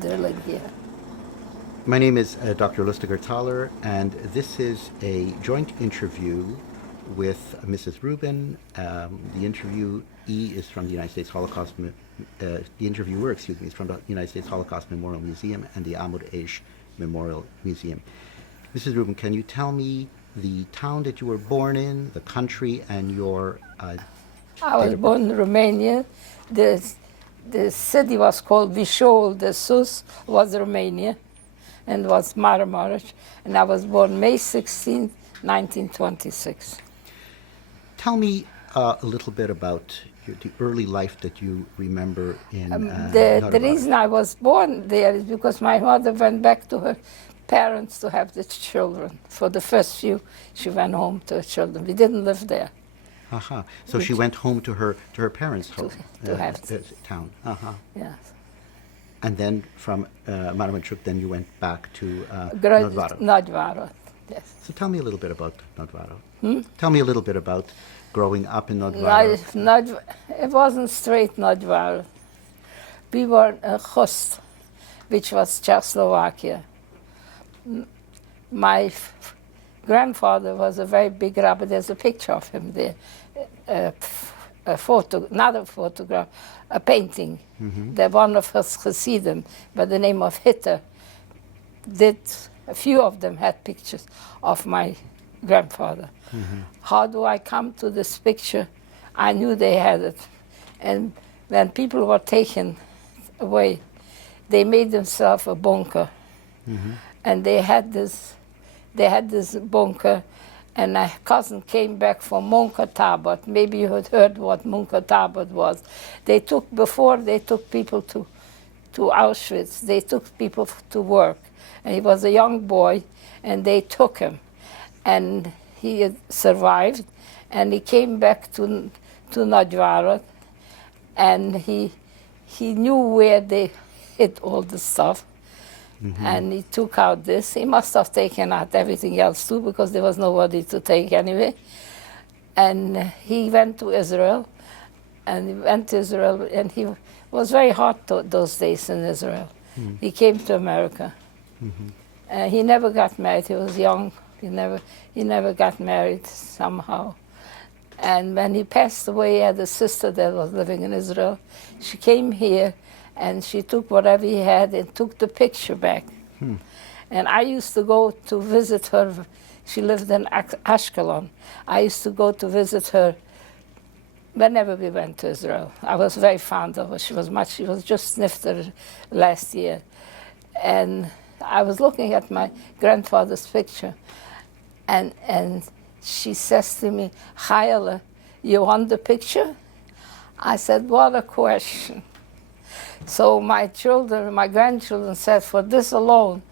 drilling here. My name is Dr. Lustiger Thaler, and this is a joint interview with Mrs. Rubin. The interviewee is from the United States Holocaust, the interviewer, excuse me, is from the United States Holocaust Memorial Museum and the Amud Eish Memorial Museum. Mrs. Rubin, can you tell me the town that you were born in, the country, and your I was born in Romania. The city was called Vișeul de Sus, was Romania, and was Maramureș, and I was born May 16, 1926. Tell me a little bit about the early life that you remember in The reason I was born there is because my mother went back to her parents to have the children. For the first few, she went home to her children. We didn't live there. Uh-huh. So she went home to her parents' home, to have town. Uh-huh. Yes. And then from Maramureș, then you went back to Nagyvárad. Nagyvárad, yes. So tell me a little bit about Nagyvárad. Tell me a little bit about growing up in Nagyvárad. It wasn't straight Nagyvárad. We were in Khost, which was Czechoslovakia. My grandfather was a very big rabbi. There's a picture of him there. Another photograph, a painting. The one of his Hasidim by the name of Hitter a few of them had pictures of my grandfather. How do I come to this picture? I knew they had it. And when people were taken away, they made themselves a bunker. And they had this bunker, and my cousin came back from Munkatabot. Maybe you had heard what Munkatabot was. Before they took people to Auschwitz, they took people to work. And he was a young boy, and they took him. And he had survived, and he came back to Nagyvárad, and he knew where they hid all the stuff. And he took out this. He must have taken out everything else too, because there was nobody to take anyway. And he went to Israel, and he was very hot those days in Israel. He came to America. He never got married. He was young. He never got married somehow. And when he passed away, he had a sister that was living in Israel. She came here, and she took whatever he had and took the picture back. And I used to go to visit her. She lived in Ashkelon. I used to go to visit her whenever we went to Israel. I was very fond of her. She was just sniffed her last year. And I was looking at my grandfather's picture, and she says to me, "Chayele, you want the picture?" I said, "What a question." So my grandchildren said, for this alone,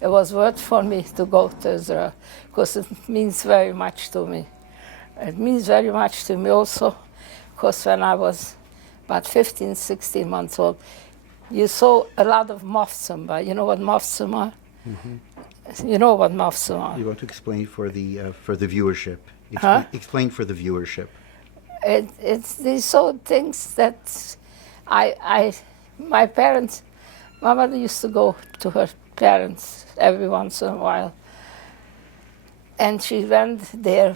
it was worth for me to go to Israel, because it means very much to me. It means very much to me also, because when I was about 15, 16 months old, you saw a lot of mofsim. You know what mofsim are? You know what mofsim are? You want to explain for the viewership? Explain for the viewership. They saw things that my mother used to go to her parents every once in a while, and she went there.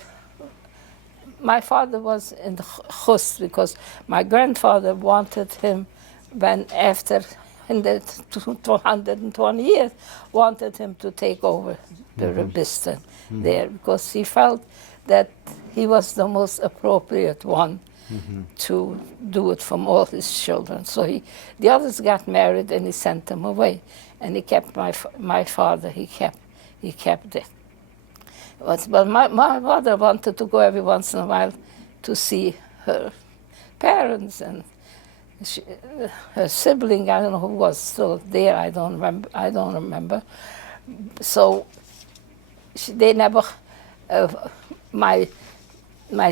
My father was in the Khost because my grandfather wanted him, in the 220 years, wanted him to take over the Rabistan there, because he felt that he was the most appropriate one to do it from all his children. So the others got married, and he sent them away, and he kept my father. He kept it. But my mother wanted to go every once in a while to see her parents and her sibling. I don't know who was still there. I don't remember. So they never. My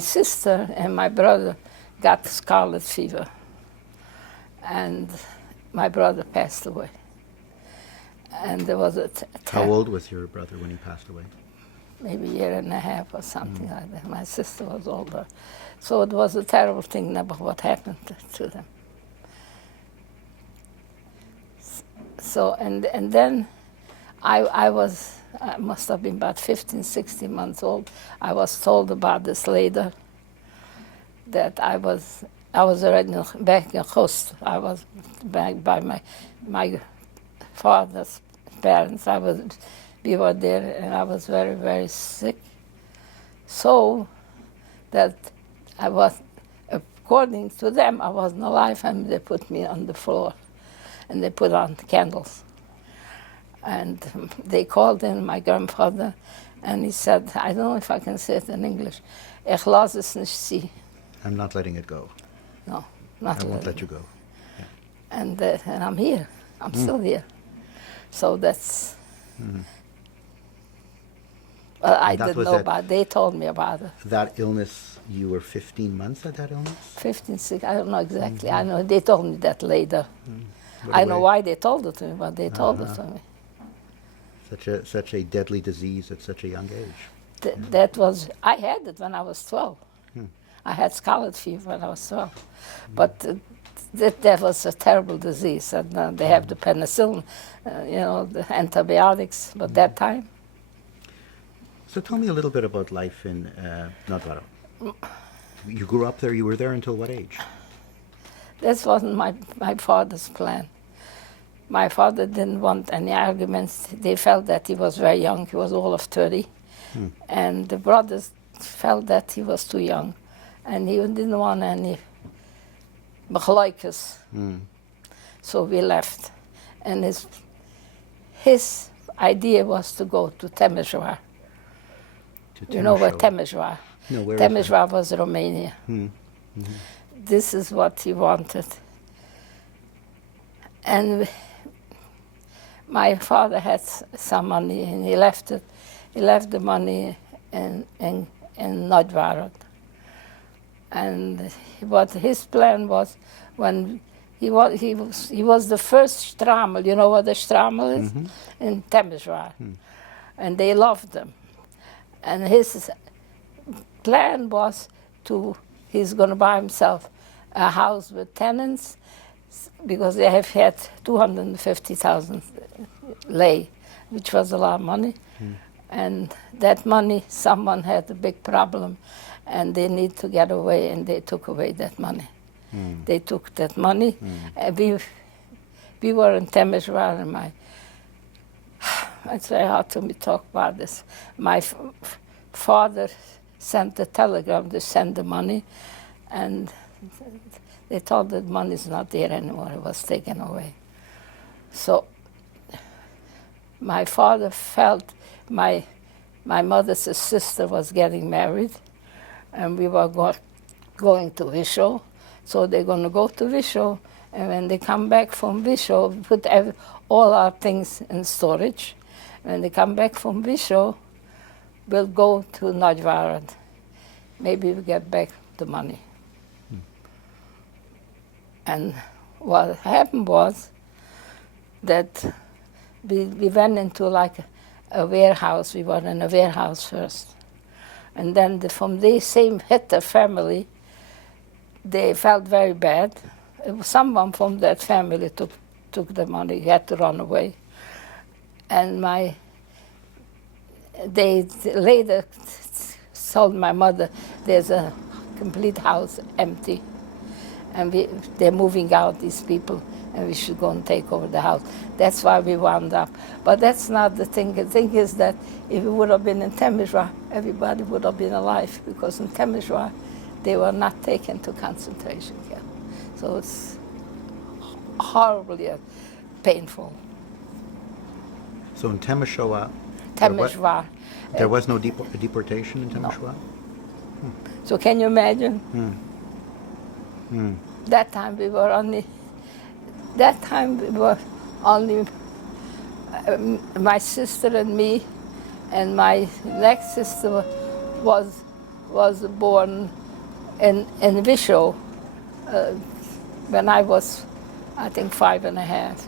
sister and my brother got scarlet fever, and my brother passed away. And there was How old was your brother when he passed away? Maybe a year and a half or something like that. My sister was older. So it was a terrible thing, never what happened to them. So, and then I must have been about 15, 16 months old. I was told about this later, that I was already back in Khost. I was back by my father's parents. We were there, and I was very, very sick. So that I was, according to them, I wasn't alive, and they put me on the floor, and they put on candles. And they called in my grandfather, and he said, I don't know if I can say it in English, "Ich lass es nicht sie." I'm not letting it go. No, not I won't letting let you it. go. And I'm here. I'm still here. So that's... Well, I And that didn't was know at- about it. They told me about it. That illness, you were 15 months at that illness? 15, 16, I don't know exactly. I know they told me that later. What I a know way- why they told it to me, but they told it to me. Such a deadly disease at such a young age. That was, I had it when I was 12. I had scarlet fever when I was 12. But that was a terrible disease. And they have the penicillin, the antibiotics, but that time. So tell me a little bit about life in Nadvara. You grew up there, you were there until what age? That wasn't my father's plan. My father didn't want any arguments. They felt that he was very young. He was all of 30. And the brothers felt that he was too young. And he didn't want any begeleikers. So we left. And his idea was to go to Temeswar. You know where Temeswar? No, where is that? Temeswar was Romania. This is what he wanted. And my father had some money, and he left it. He left the money in Nagyvárad. And what his plan was, when he was the first Stramel. You know what a Stramel is? In Temeswar. And they loved him. And his plan was he's going to buy himself a house with tenants, because they have had 250,000 lei, which was a lot of money. And that money, someone had a big problem, and they need to get away, and they took away that money. They took that money. We were in Temeswar, and it's very hard to me talk about this. My father sent a telegram to send the money, and they told that money is not there anymore. It was taken away. So my father felt my mother's sister was getting married, and we were going to Wisho. So they're going to go to Wisho, and when they come back from Wisho, we put all our things in storage. When they come back from Wisho, we'll go to Nagyvárad. Maybe we get back the money. And what happened was that we went into like a warehouse. We were in a warehouse first. And then from the same Hitler family, they felt very bad. Someone from that family took the money. He had to run away. And they later told my mother, there's a complete house empty. And they're moving out, these people, and we should go and take over the house. That's why we wound up. But that's not the thing. The thing is that if we would have been in Temeswar, everybody would have been alive, because in Temeswar, they were not taken to concentration camp. So it's horribly painful. So in Temeswar, Temeswar. there was no deportation in Temeswar? So can you imagine? That time we were only my sister and me, and my next sister was born in Wisho when I was, I think, 5.5.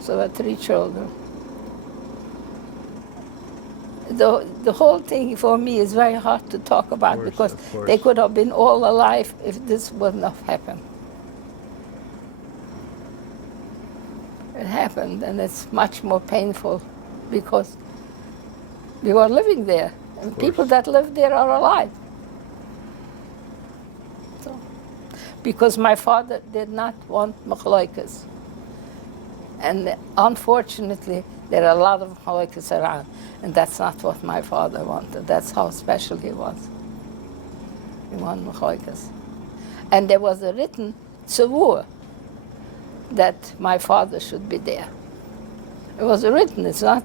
So we had 3 children. The whole thing for me is very hard to talk about, because they could have been all alive if this wouldn't have happened. It happened, and it's much more painful because we were living there, and people that live there are alive. So, because my father did not want machloikas. And unfortunately, there are a lot of machloikas around, and that's not what my father wanted. That's how special he was. He wanted machloikas. And there was a written tzavur that my father should be there. It was written, it's not,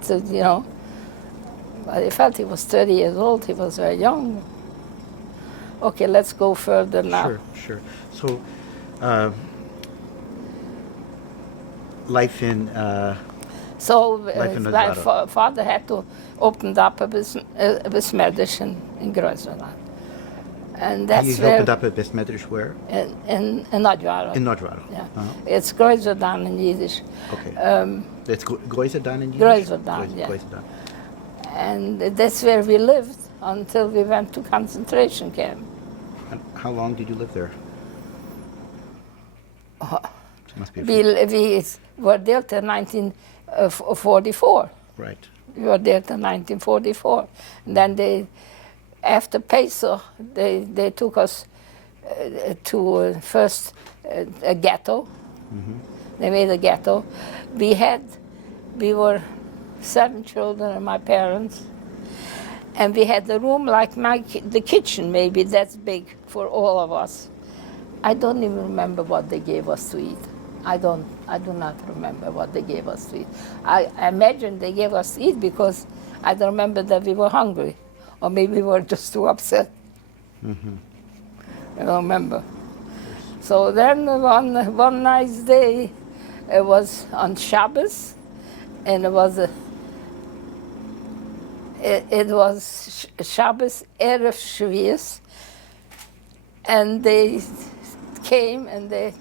I felt he was 30 years old, he was very young. Okay, let's go further now. Sure. So, life in My father had to open up a besmedish in Groesland. And that's he opened up a besmedish where? In Nagyvárad. In Nagyvárad. Yeah. Uh-huh. It's Groesland in Yiddish. Okay. It's Groesland in Yiddish? Groesland, yeah. Groesland. And that's where we lived until we went to concentration camp. And how long did you live there? Must be We were there till 1944. Right. We were there till 1944. And then after Pesach, they took us to first a ghetto. Mm-hmm. They made a ghetto. We were 7 children and my parents. And we had a room like the kitchen, maybe that's big for all of us. I don't even remember what they gave us to eat. I do not remember what they gave us to eat. I imagine they gave us to eat because I don't remember that we were hungry. Or maybe we were just too upset. Mm-hmm. I don't remember. So then one nice day, it was on Shabbos, and it was Shabbos Erev Shvius, and they came and they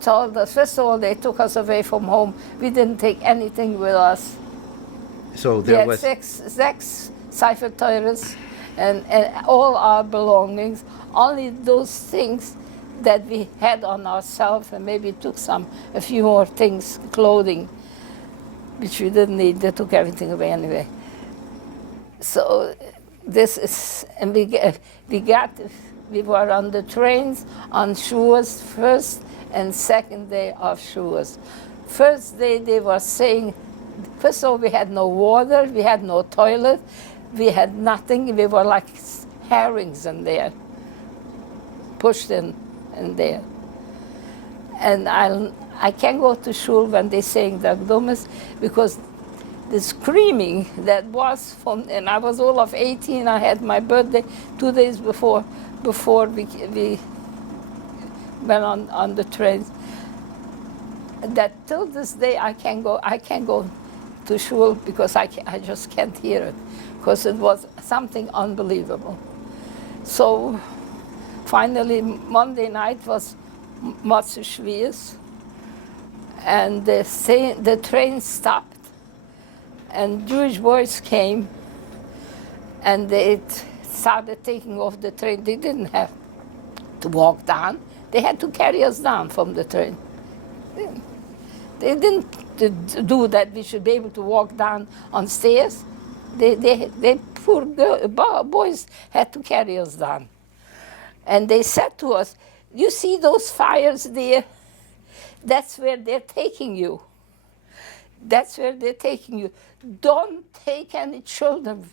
told us, first of all, they took us away from home. We didn't take anything with us. So there was six Sefer Torahs and all our belongings, only those things that we had on ourselves, and maybe took a few more things, clothing, which we didn't need. They took everything away anyway. So this is, and we were on the trains on Shavuos, first and second day of Shavuos. First day they were saying, first of all, we had no water, we had no toilet, we had nothing. We were like herrings in there, pushed in there. And I can't go to shul when they're saying the Akdumas because the screaming that was from, and I was all of 18, I had my birthday 2 days before we went on the trains. That till this day I can't go to shul because I just can't hear it, because it was something unbelievable. So finally Monday night was Motzei Shvius, and the train stopped, and Jewish boys came, and they started taking off the train. They didn't have to walk down. They had to carry us down from the train. They didn't do that we should be able to walk down on stairs. They poor boys had to carry us down. And they said to us, you see those fires there? That's where they're taking you. That's where they're taking you. Don't take any children,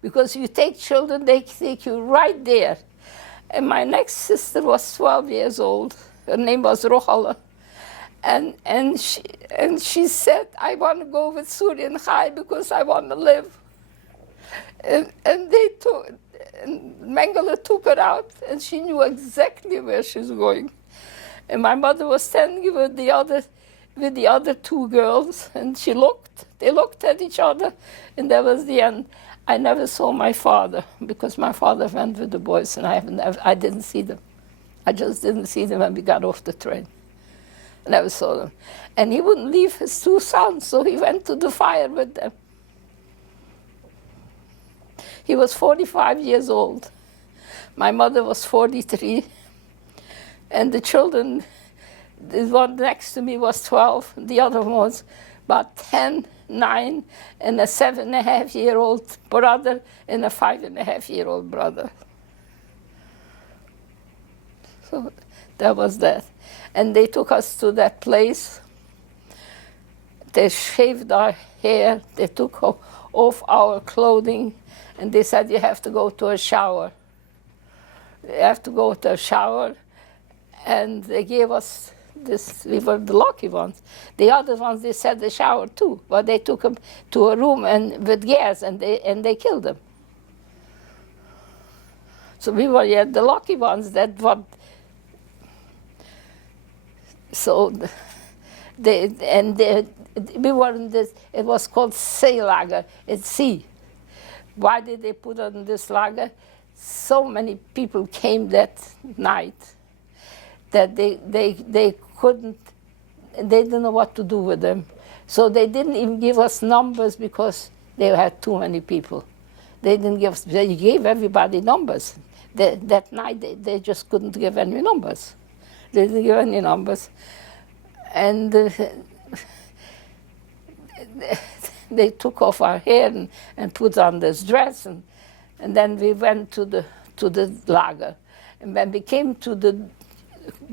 because if you take children, they take you right there. And my next sister was 12 years old. Her name was Rohala. And she said, I want to go with Suri and Chai because I want to live. And Mengele took her out, and she knew exactly where she's going. And my mother was standing with the other 2 girls, and they looked at each other, and that was the end. I never saw my father because my father went with the boys, and I didn't see them. I just didn't see them when we got off the train. I never saw them. And he wouldn't leave his 2 sons, so he went to the fire with them. He was 45 years old. My mother was 43. And the children, The one next to me was 12. The other one was about 10, 9, and a 7.5-year-old brother and a 5.5-year-old brother. So that was that. And they took us to that place. They shaved our hair. They took off our clothing. And they said, you have to go to a shower. You have to go to a shower. And they gave us this. We were the lucky ones. The other ones, they said the shower too. But they took them to a room and with gas, and they killed them. So we were the lucky ones that what. So we were in this, it was called sea lager, it's sea. Why did they put on this lager? So many people came that night that they couldn't, they didn't know what to do with them. So they didn't even give us numbers because they had too many people. They didn't give us, they gave everybody numbers. That night they just couldn't give any numbers. They didn't give any numbers. And they took off our hair and put on this dress. And then we went to the lager. And when we came to the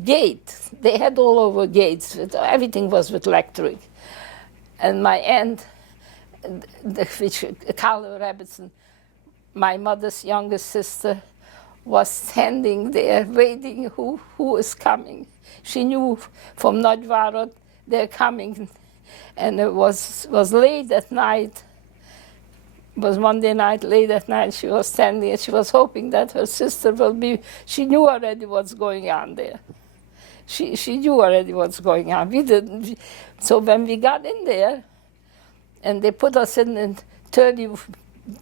gate, they had all over gates. Everything was with electric. And my aunt, Carla Rabbitson, my mother's youngest sister, was standing there waiting who is coming. She knew from Nagyvárad they're coming. And it was late at night. It was Monday night, late at night. She was standing and she was hoping that her sister will be, she knew already what's going on there. She knew already what's going on. We didn't. So when we got in there, and they put us in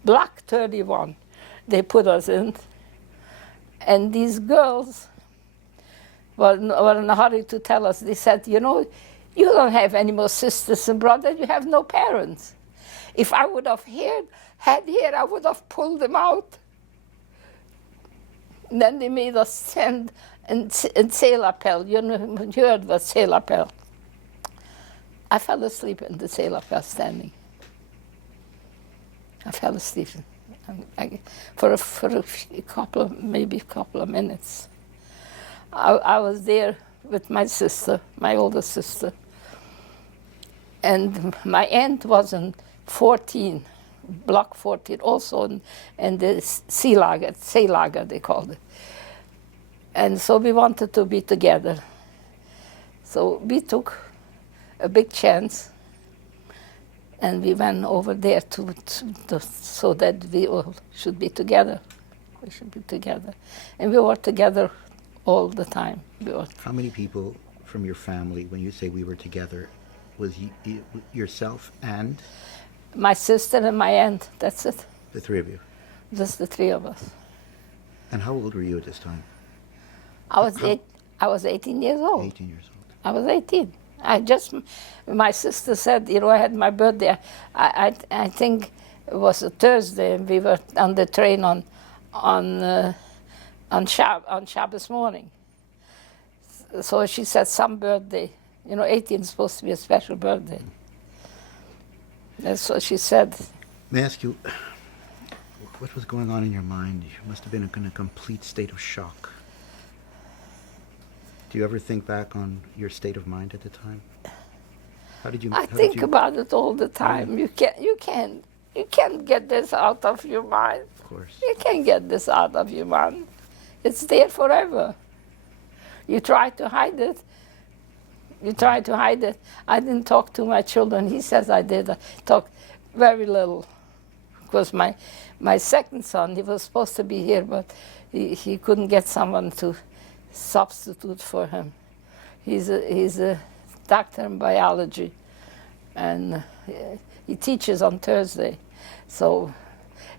Block 31, they put us in. And these girls were in a hurry to tell us. They said, you know, you don't have any more sisters and brothers. You have no parents. If I would have had hair, I would have pulled them out. And then they made us stand in Seelapel. You heard what Seelapel. I fell asleep in the Seelapel standing. I fell asleep. For a couple of minutes. I was there with my sister, my older sister. And my aunt was in 14, Block 14, also in the sea lager, they called it. And so we wanted to be together. So we took a big chance. And we went over there so that we all should be together. We should be together. And we were together all the time. How many people from your family, when you say we were together, was yourself and? My sister and my aunt, that's it. The three of you? Just the three of us. And how old were you at this time? I was 18 years old. 18 years old. I was 18. My sister said, you know, I had my birthday. I think it was a Thursday, and we were on the train on Shabbos morning. So she said, some birthday. You know, 18 is supposed to be a special birthday. That's what she said. May I ask you, what was going on in your mind? You must have been in a complete state of shock. Do you ever think back on your state of mind at the time? I think about it all the time. You can't get this out of your mind. Of course. You can't get this out of your mind. It's there forever. You try to hide it. You try to hide it. I didn't talk to my children. He says I did. I talked very little. Because my second son, he was supposed to be here, but he couldn't get someone to substitute for him. He's a doctor in biology, and he teaches on Thursday. So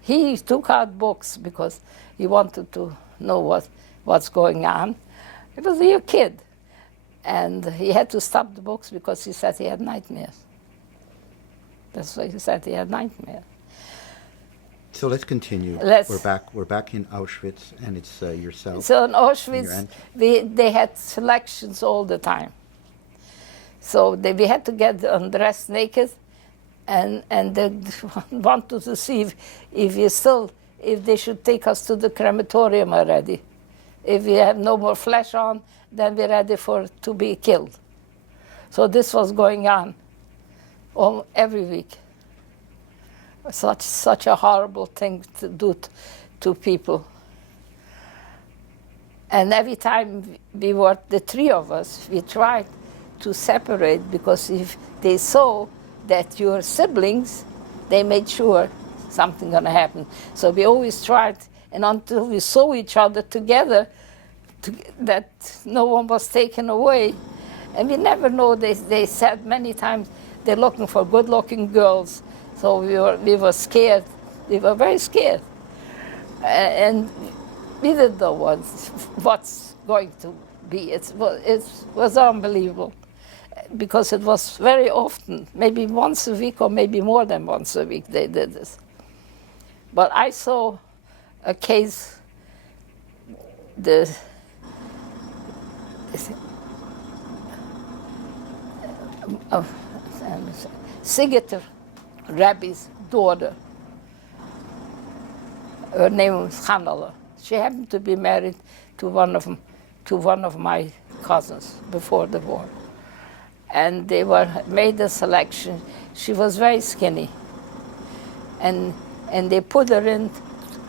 he took out books because he wanted to know what's going on. He was a young kid, and he had to stop the books because he said he had nightmares. That's why he said he had nightmares. So let's continue. We're back in Auschwitz, and it's yourself. So in Auschwitz, they had selections all the time. So we had to get undressed naked, and they wanted to see if they should take us to the crematorium already. If we have no more flesh on, then we're ready to be killed. So this was going on every week. Such a horrible thing to do to people. And every time we were, the three of us, we tried to separate, because if they saw that your siblings, they made sure something gonna happen. So we always tried, and until we saw each other together, that no one was taken away. And we never know, they said many times they're looking for good-looking girls. So we were scared. We were very scared. And we didn't know what's going to be. It was unbelievable, because it was very often, maybe once a week or maybe more than once a week they did this. But I saw a case, of Sigiter Rabbi's daughter. Her name was Hanala. She happened to be married to one of my cousins before the war. And they made a selection. She was very skinny. And they put her in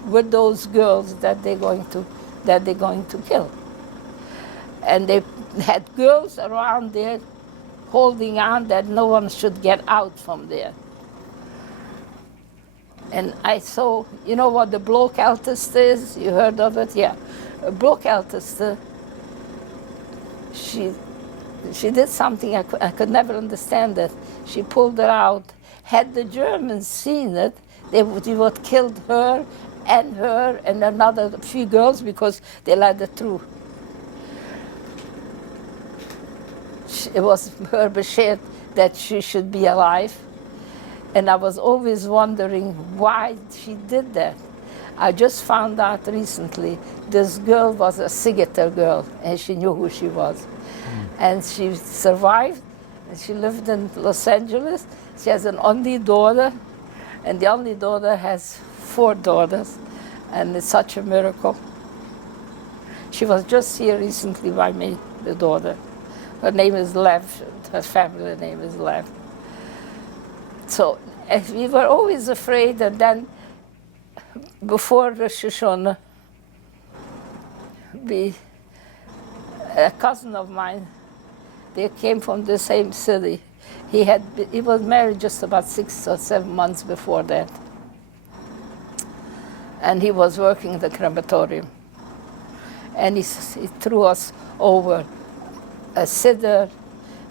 with those girls that they're going to kill. And they had girls around there holding on that no one should get out from there. And I saw, you know what the blokeltest is? You heard of it? Yeah. A blokeltest, she did something I could never understand it. She pulled her out. Had the Germans seen it, they would killed her and another few girls, because they let her through. It was her beshert that she should be alive. And I was always wondering why she did that. I just found out recently this girl was a Sigiter girl, and she knew who she was. And she survived, and she lived in Los Angeles. She has an only daughter, and the only daughter has 4 daughters, and it's such a miracle. She was just here recently by me, the daughter. Her name is Lev, her family name is Lev. So we were always afraid, and then before Rosh Hashanah, a cousin of mine, they came from the same city. He was married just about 6 or 7 months before that. And he was working in the crematorium. And he threw us over a siddur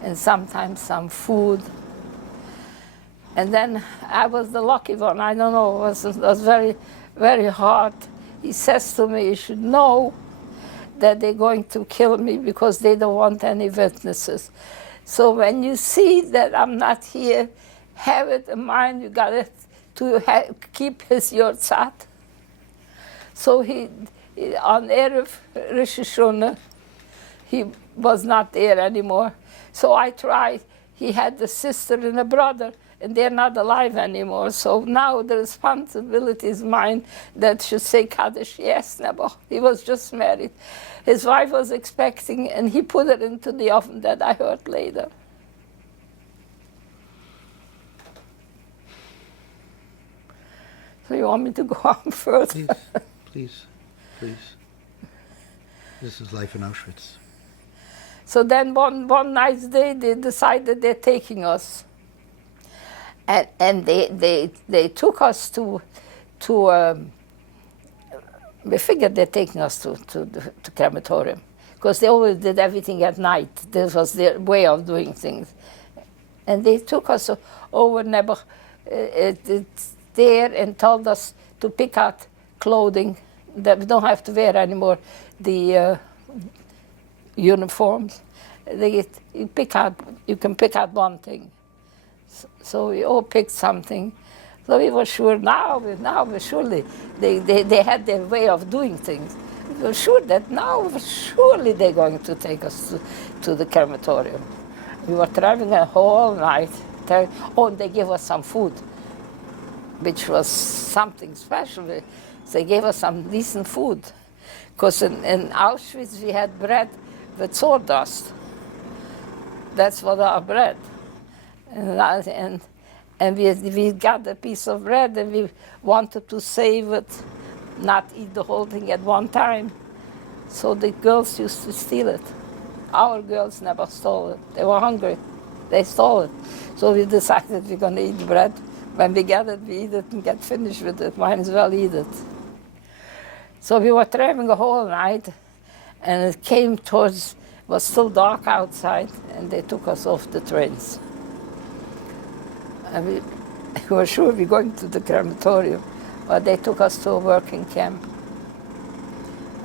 and sometimes some food. And then I was the lucky one. I don't know, it was very, very hard. He says to me, you should know that they're going to kill me because they don't want any witnesses. So when you see that I'm not here, have it in mind, you got it to keep his yortzat. So he on Erev Rosh Hashanah, he was not there anymore. So I tried. He had a sister and a brother, and they're not alive anymore. So now the responsibility is mine that should say Kaddish. Yes, Nebo. He was just married. His wife was expecting, and he put it into the oven, that I heard later. So you want me to go on further? Please. This is life in Auschwitz. So then one nice day, they decided they're taking us. And they took us to we figured they're taking us to the crematorium, because they always did everything at night. This was their way of doing things. And they took us over there and told us to pick out clothing, that we don't have to wear anymore the uniforms. You can pick out one thing. So we all picked something. So we were sure surely they had their way of doing things. We were sure that now surely they're going to take us to the crematorium. We were traveling a whole night. Oh, and they gave us some food, which was something special. They gave us some decent food. Because in Auschwitz we had bread with sawdust. That's what our bread. And we got a piece of bread and we wanted to save it, not eat the whole thing at one time. So the girls used to steal it. Our girls never stole it. They were hungry. They stole it. So we decided we're going to eat bread. When we get it, we eat it and get finished with it. Might as well eat it. So we were traveling a whole night, and it came towards, it was still dark outside, and they took us off the trains. And we were sure we were going to the crematorium, but they took us to a working camp.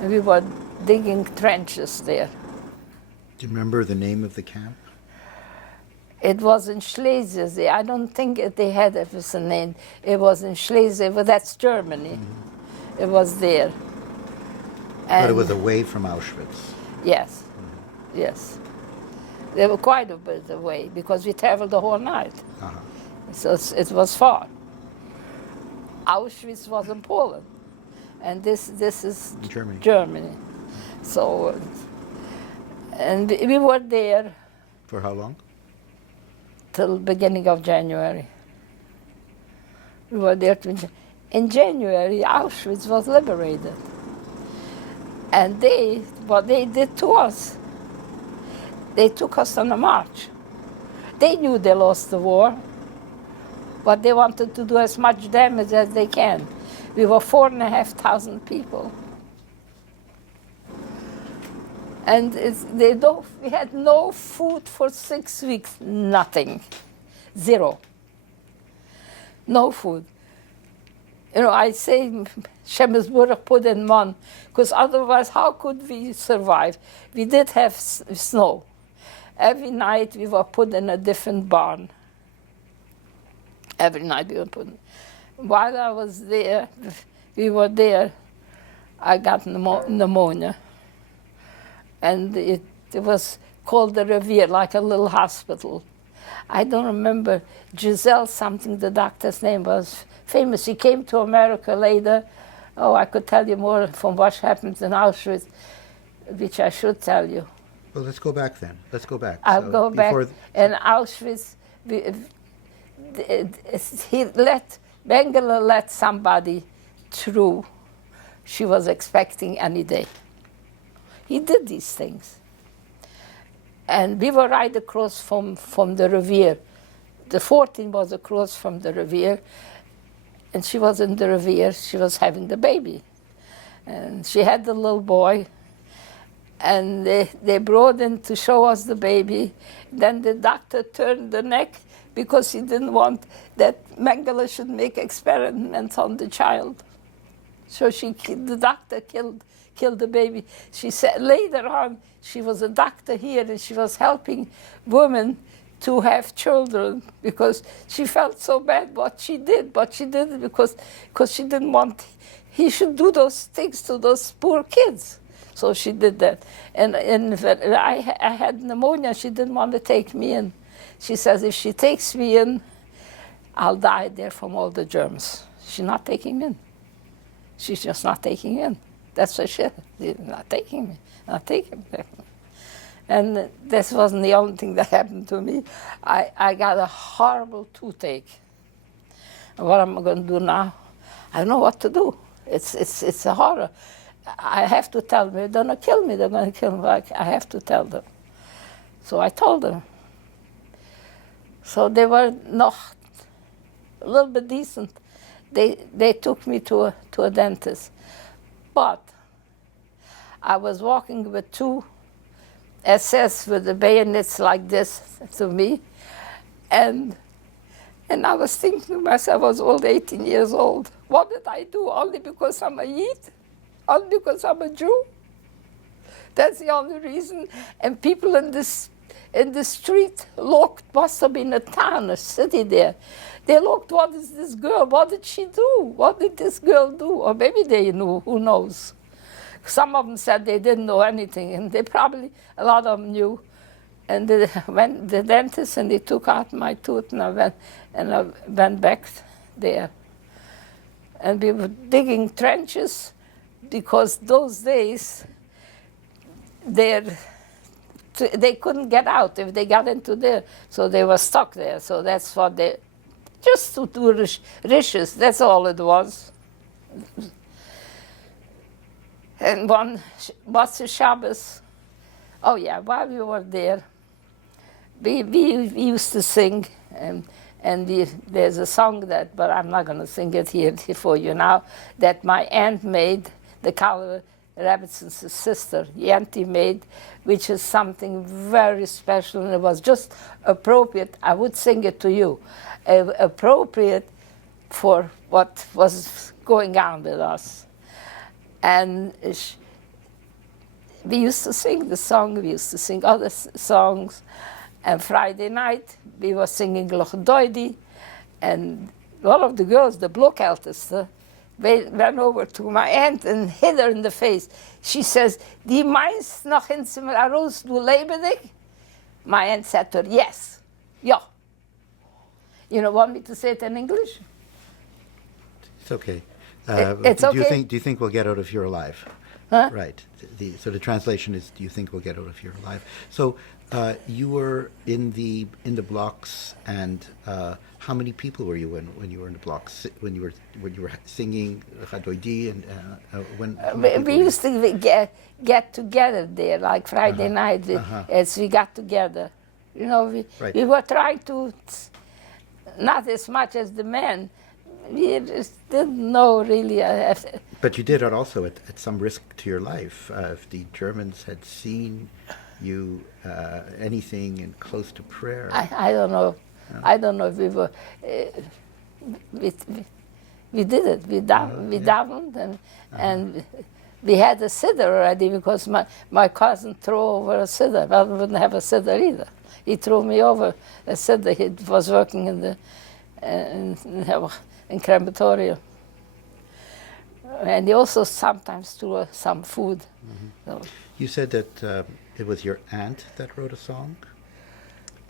And we were digging trenches there. Do you remember the name of the camp? It was in Schlesien. I don't think they had it as a name. It was in Schlesien, but that's Germany. Mm-hmm. It was there. And but it was away from Auschwitz. Yes, yes. They were quite a bit away because we traveled the whole night. Uh-huh. So it was far. Auschwitz was in Poland, and this is Germany. So, and we were there. For how long? Till beginning of January. We were there in January. Auschwitz was liberated. And what they did to us, they took us on a march. They knew they lost the war, but they wanted to do as much damage as they can. We were 4,500 people. And we had no food for 6 weeks, nothing, zero, no food. You know, I say Shemesh Burach put in one, because otherwise how could we survive? We did have snow. Every night we were put in a different barn. Every night we were put in. While I was there, we were there, I got pneumonia. And it was called the Revier, like a little hospital. I don't remember Giselle something, the doctor's name was famous. He came to America later. Oh, I could tell you more from what happened in Auschwitz, which I should tell you. Well, let's go back then. Let's go back. I'll go back. In Auschwitz, Mengele let somebody through. She was expecting any day. He did these things. And we were right across from the Revier. The 14 was across from the Revier, and she was in the Revier. She was having the baby. And she had the little boy, and they brought in to show us the baby. Then the doctor turned the neck because he didn't want that Mengele should make experiments on the child. So the doctor killed the baby. She said later on, she was a doctor here and she was helping women to have children because she felt so bad what she did, but she did it because she didn't want he should do those things to those poor kids. So she did that. And I had pneumonia. She didn't want to take me in. She says, if she takes me in, I'll die there from all the germs. She's not taking me in. She's just not taking me in. That's what she said. Not taking me. Not taking me. And this wasn't the only thing that happened to me. I got a horrible toothache. And what am I going to do now? I don't know what to do. It's a horror. I have to tell them, they're going to kill me, they're going to kill me. I have to tell them. So I told them. So they were not a little bit decent. They took me to a dentist. But I was walking with two SS with the bayonets like this to me. And I was thinking to myself, I was old, 18 years old. What did I do? Only because I'm a Yid? Only because I'm a Jew? That's the only reason. And people in the street looked, must have been a town, a city there. They looked, what is this girl? What did she do? What did this girl do? Or maybe they knew, who knows? Some of them said they didn't know anything, and they probably, a lot of them knew. And when the dentist, and he took out my tooth, and I went back there. And we were digging trenches, because those days, they couldn't get out if they got into there, so they were stuck there. So that's what they, just to do riches, that's all it was. And one, what's the Shabbos? Oh yeah, while we were there, we used to sing, and there's a song that, but I'm not going to sing it here for you now, that my aunt made, the Calvin Robinson's sister, the auntie made, which is something very special, and it was just appropriate. I would sing it to you, appropriate for what was going on with us. And we used to sing the song, we used to sing other songs, and Friday night we were singing Loch Doidi, and one of the girls, the Blokälteste, went over to my aunt and hit her in the face. She says, "Die meinst noch in Zimmer Arus, du lebendig?" My aunt said to her, "Yes, yeah." You know, want me to say it in English? It's okay. It's okay. Do you think we'll get out of here alive? Huh? Right. So the translation is, do you think we'll get out of here alive? So you were in the blocks, and how many people were you in when you were in the blocks? When you were singing Chadoidi, and we used to get together there, like Friday night, as we got together. You know, we were trying to, not as much as the men. We just didn't know really. But you did it also at some risk to your life. If the Germans had seen you anything and close to prayer. I don't know. I don't know if we were. We did it. We davened, and we had a siddur already, because my cousin threw over a siddur. Well, we wouldn't have a siddur either. He threw me over a siddur. He was working in the in crematorium. And he also sometimes threw some food. So. You said that it was your aunt that wrote a song?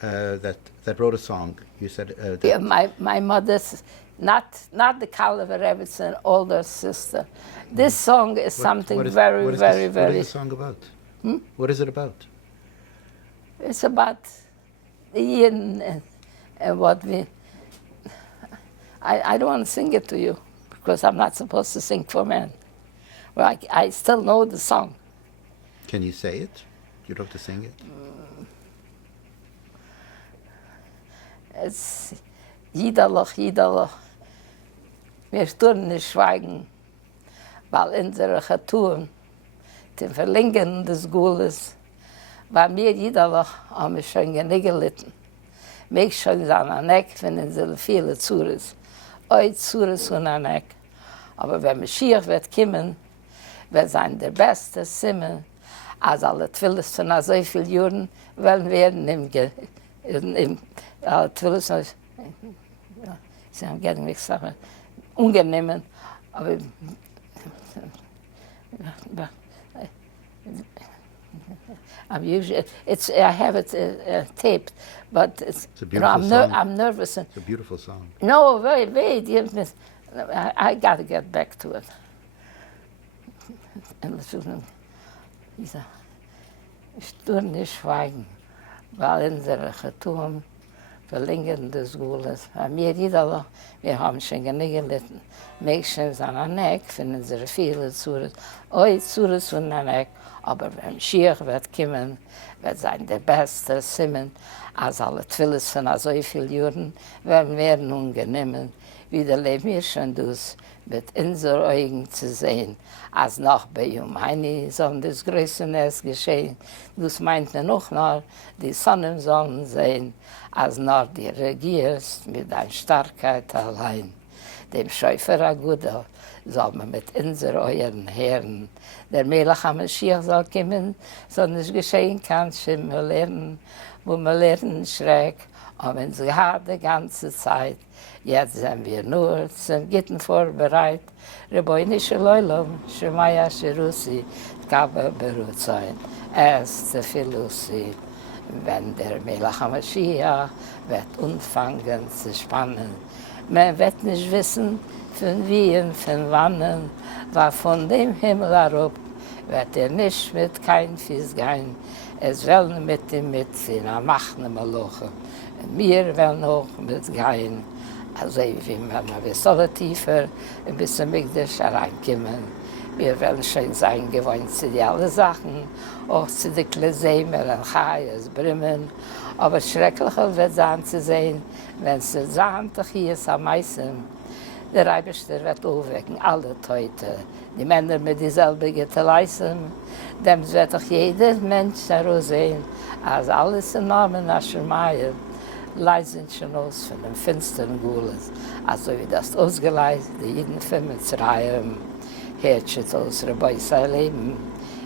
That wrote a song. You said that yeah, my mother's, not the Calvin Robinson older sister. This song is something very. What is the song about? What is it about? It's about the yin and what we... I don't want to sing it to you, because I'm not supposed to sing for men. Well, I still know the song. Can you say it? You don't have to sing it? Es Jiderloch, wir tun nicht schweigen, weil unsere Getun, den Verlängern des Gules, war mir Jiderloch, haben wir schon gelitten. Mich schon seiner Neck, wenn unsere viele Zures, oi Zures und an Neck. Aber wenn Mashiach wird kommen, wird sein der beste Simmel, als alle Twillis von so vielen Jahren werden im Twillis, I'm getting mixed up, ungenehmen, aber I'm usually, I have it taped, but it's a beautiful song. I'm nervous. It's a beautiful song. No, wait, I got to get back to it. And ich tue nicht schweigen, weil unsere Getun verlängern des Gules. Bei mir jeder, wir haben schon genug gelitten. Mädchen sind an der Neck, finden sie viele Zures, oi Zures und an der Neck. Aber wenn Schiech wird kommen, wird sein der beste Simen, als alle Twillis von so vielen Jahren werden ungenehmen. Wieder leben wir schon das mit unseren Augen zu sehen, als noch bei Heini sollen das Größeres geschehen. Das meint man noch, die Sonnen sollen sehen, als noch die regierst mit deiner Starkheit allein. Dem Schäufer Agudel soll man mit unseren euren Herren, der Melech HaMashiach soll kommen, soll nicht geschehen kann, schon wir lernen, wo wir lernen schräg, und wenn sie hat die ganze Zeit, jetzt sind wir nur zum Gitten vorbereit. Reboini Shalom, Shemaya Shirusi, Kabe Beruzain, Erste Filusi, wenn der Melech HaMashiach wird anfangen zu spannen. Man wird nicht wissen, von wie und von wann, war von dem Himmel herab, wird nicht mit kein Fies gehen, es will mit ihm mit in der Macht Maloche. Wir werden auch mit gehen, also wie man ein bisschen tiefer, ein bisschen Mikdash reinkommen. Wir werden schön sein gewohnt zu die alle Sachen, auch zu den Klesemer und Chayes, Brimmen. Aber schrecklicher wird sein zu sehen, wenn es zahntig hier ist am meisten. Der Reibester wird aufwecken, alle Teute, die Männer mit dieselben Geteleisen. Dem wird doch jeder Mensch heraussehen, als alles im Namen Aschermeier. Leisen schon aus von dem finsteren Gules, also wie das ausgeleist, die jeden Film ins Reihen. Herzschütz aus Rebäuser Leben.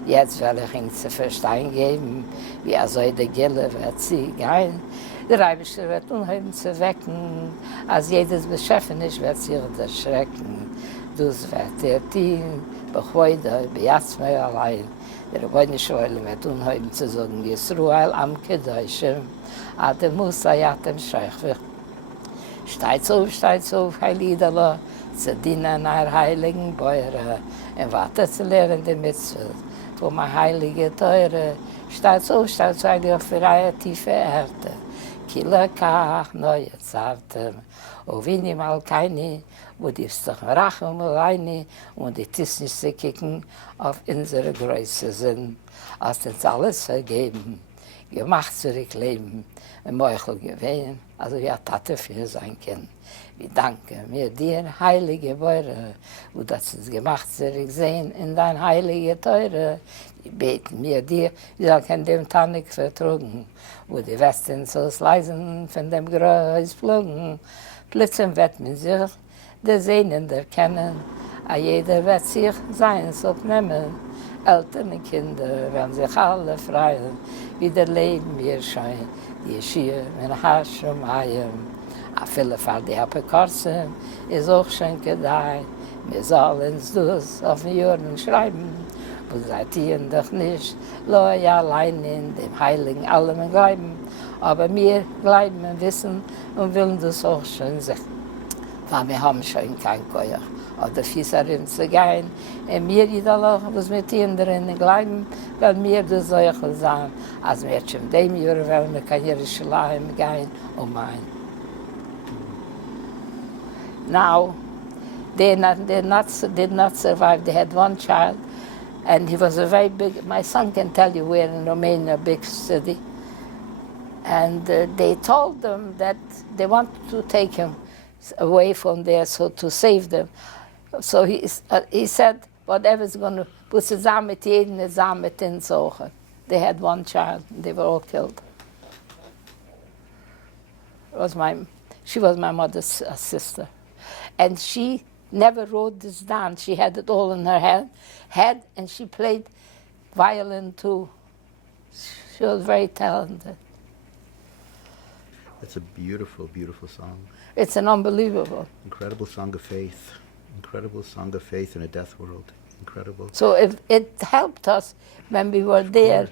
Jetzt werde ich ihn zu verstehen geben, wie soll der Gille wird sie gehen. Der Reibischer wird unheimlich zu wecken, als jedes Beschäftignis wird sich erschrecken. Dus wird der Team, bechoide, bejatzmei allein. Der Rebäunische Weile wird unheimlich zu sagen, Yisruel am Kedoshim, Adem Musa Yatem Scheichwich. Steigt auf, Heiliderle, zu dienen einer heiligen Beure, und weiter zu lernen die Mitzvah, wo mein heilige Teure, steigt auf, auf freie, tiefe Erde, Kila Kach, neue Zartem, und wie niemals keine, wo die doch Rachum alleine und die Tisch zu kicken auf unsere Größe sind, als uns alles vergeben, gemacht zurückleben, ein Meuchel gewähnen, also wie eine Tate für sein Kind. Wir danken mir dir, heilige Beure, wo das uns gemacht zurücksehen in dein heilige Teure. Wir beten mir dir, wir sollen dem Tannik vertrugen, wo die Westen so leisen von dem Gräus flogen. Plötzlich wird man sich der Sehnen erkennen, a jeder wird sich seins abnehmen. Eltern und Kinder werden sich alle freuen, wieder leben wir schon, die Schier in Hashem Ayem. A viele Fall die Apokorsen ist auch schon gedei. Wir sollen es dus auf den Jürgen schreiben, wo seid ihr doch nicht, loi allein in dem Heiligen allem bleiben. Aber wir bleiben und wissen und wollen das auch schon sehen. Weil wir haben schon kein Keuer. Auf der Fieserin zu gehen, und mir jeder was mit ihnen drinnen bleiben, weil mir das solche sein, als wir schon dem Jahr wollen wir kein Jerusalem gehen, mein. Now, they did not survive. They had one child, and he was a very big. My son can tell you we're in Romania, a big city, and they told them that they wanted to take him away from there, so to save them. So he said, whatever's going to put zusammen mit jeden zusammen mit den Sochen. They had one child, and they were all killed. She was my mother's sister. And she never wrote this down. She had it all in her head, and she played violin too. She was very talented. It's a beautiful, beautiful song. It's an unbelievable. Incredible song of faith. Incredible song of faith in a death world. Incredible. So it helped us when we were there.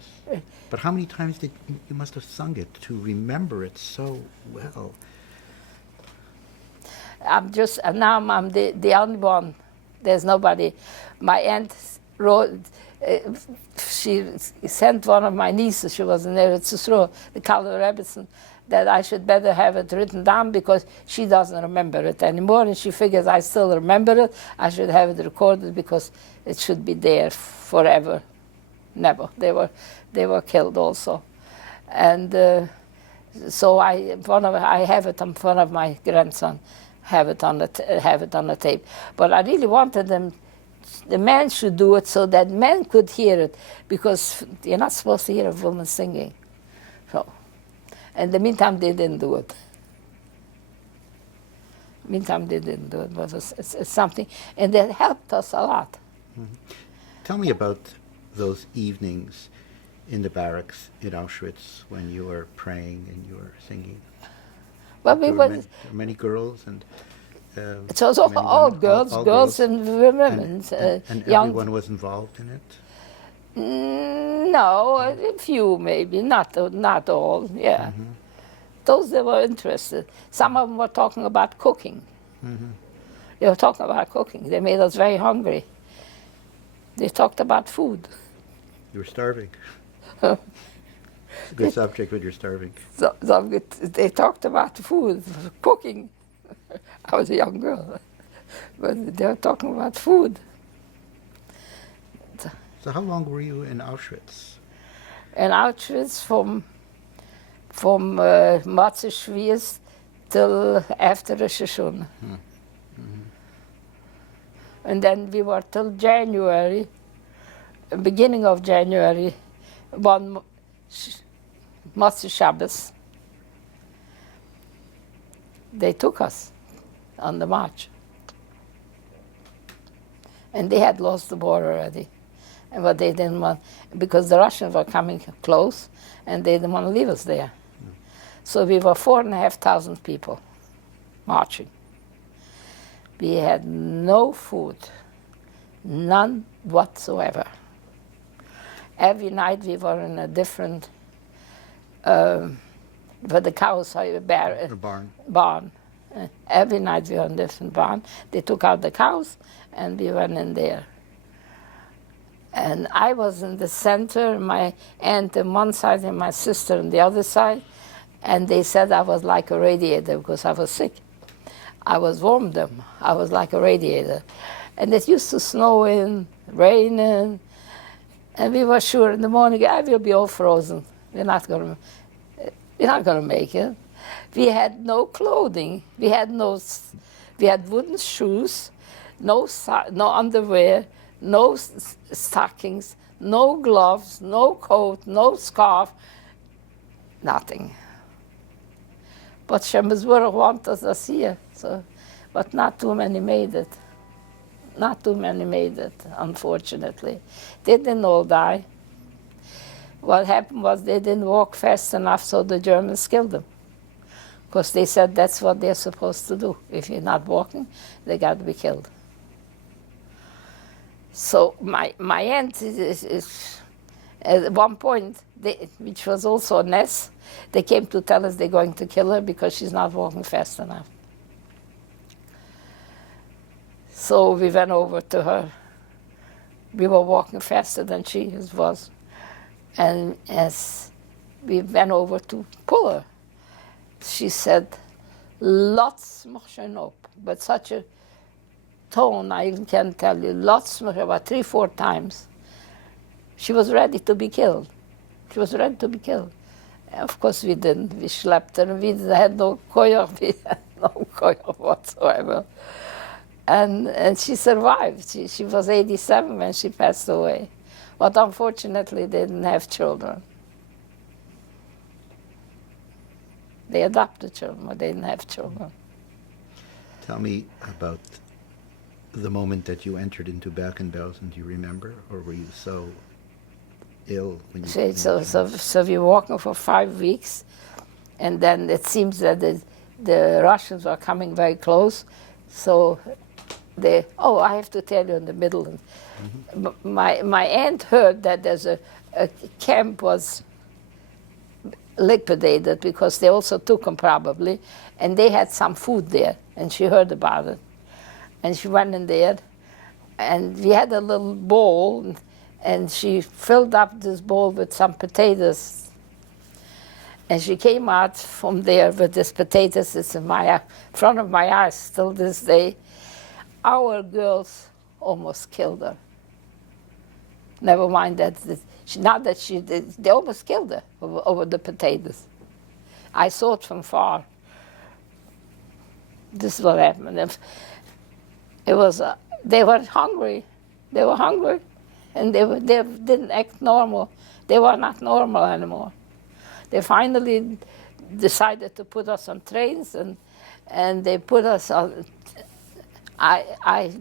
But how many times did you must have sung it to remember it so well? I'm the only one. There's nobody. My aunt wrote, she sent one of my nieces, she was in Eretz Yisrael, the Carla Rebbetzin, that I should better have it written down because she doesn't remember it anymore, and she figures I still remember it. I should have it recorded because it should be there forever. Never. They were killed also. And so I have it in front of my grandson. Have it on the tape. But I really wanted them, the man should do it so that men could hear it, because you're not supposed to hear a woman singing. So, in the meantime, they didn't do it. But it's something, and that helped us a lot. Mm-hmm. Tell me about those evenings in the barracks in Auschwitz when you were praying and you were singing. Well, we were many girls and. It was all girls and women. And young. Everyone was involved in it? No, a few maybe, not all, yeah. Those that were interested. Some of them were talking about cooking. They were talking about cooking. They made us very hungry. They talked about food. You were starving. It's a good subject when you're starving. They talked about food, cooking. I was a young girl, but they were talking about food. So how long were you in Auschwitz? In Auschwitz from Matzeschwierz till after Rosh Hashanah. And then we were till January, beginning of January, one Motzei Shabbos. They took us on the march. And they had lost the war already. And but they didn't want, because the Russians were coming close, and they didn't want to leave us there. So we were 4,500 people marching. We had no food, none whatsoever. Every night we were in a different, where the cows are A barn. barn. Every night we were in a different barn. They took out the cows, and we went in there. And I was in the center, my aunt on one side and my sister on the other side. And they said I was like a radiator because I was sick. I was warmed them. I was like a radiator. And it used to snow in, rain in. And we were sure in the morning, I will be all frozen. We're not going to make it. We had no clothing. We had wooden shoes, no underwear, no stockings, no gloves, no coat, no scarf, nothing. But Shemesburg wanted us here, but not too many made it. Not too many made it, unfortunately. They didn't all die. What happened was they didn't walk fast enough, so the Germans killed them. Because they said that's what they're supposed to do. If you're not walking, they got to be killed. So my aunt is at one point, which was also a mess, they came to tell us they're going to kill her because she's not walking fast enough. So we went over to her. We were walking faster than she was. And as we went over to pull her, she said, lots motion up, but such a tone, I even can't tell you, lots more, about 3-4 times. She was ready to be killed. She was ready to be killed. Of course we didn't. We slept her. We had no koyach. We had no koyach whatsoever. And she survived. She was 87 when she passed away. But unfortunately they didn't have children. They adopted children, but they didn't have children. Tell me about the moment that you entered into Bergen-Belsen. Do you remember, or were you so ill when you? So we were walking for 5 weeks, and then it seems that the Russians were coming very close. So I have to tell you in the middle. My aunt heard that there's a camp was liquidated because they also took them probably, and they had some food there, and she heard about it. And she went in there, and we had a little bowl, and she filled up this bowl with some potatoes. And she came out from there with this potatoes. It's in front of my eyes still this day. Our girls almost killed her. Never mind that. They almost killed her over the potatoes. I saw it from far. This is what happened. It was, they were hungry. They were hungry, and they didn't act normal. They were not normal anymore. They finally decided to put us on trains, and they put us on.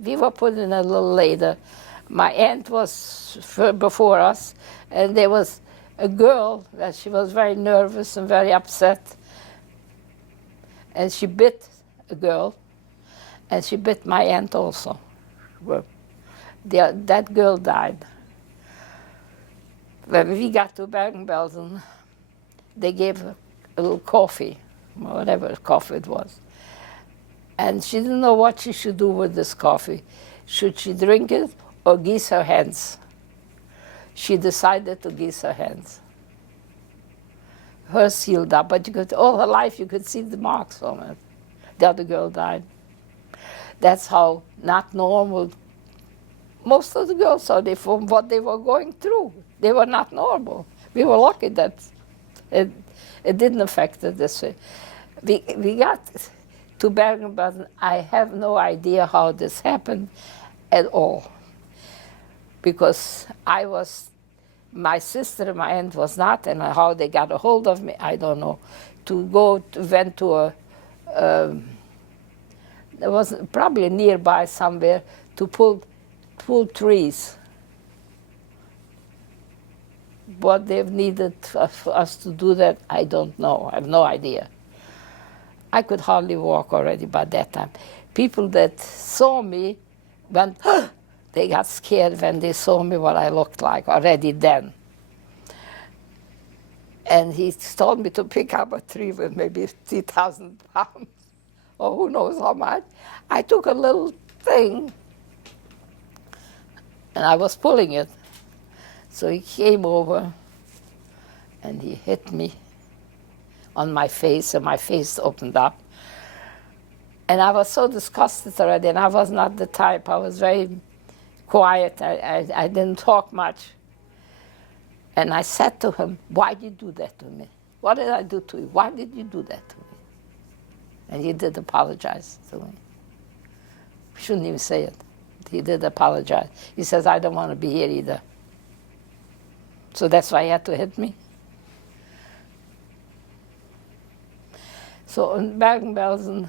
We were put in a little later. My aunt was before us, and there was a girl that she was very nervous and very upset, and she bit a girl. And she bit my aunt also. That girl died. When we got to Bergen-Belsen, they gave her a little coffee, whatever coffee it was. And she didn't know what she should do with this coffee. Should she drink it or grease her hands? She decided to grease her hands. Hers healed up, but you could, all her life you could see the marks from it. The other girl died. That's how not normal most of the girls saw from what they were going through. They were not normal. We were lucky that it didn't affect it this way. We got to Bergen-Belsen. I have no idea how this happened at all. Because my sister and my aunt was not, and how they got a hold of me, I don't know. Went to a, there was probably nearby somewhere to pull trees. What they've needed for us to do that, I don't know. I have no idea. I could hardly walk already by that time. People that saw me went, they got scared when they saw me what I looked like already then. And he told me to pick up a tree with maybe 3,000 pounds, or who knows how much. I took a little thing, and I was pulling it. So he came over, and he hit me on my face, and my face opened up. And I was so disgusted already, and I was not the type. I was very quiet. I didn't talk much. And I said to him, "Why did you do that to me? What did I do to you? Why did you do that to me?" And he did apologize to me. Shouldn't even say it. He did apologize. He says, "I don't want to be here either." So that's why he had to hit me. So in Bergen-Belsen,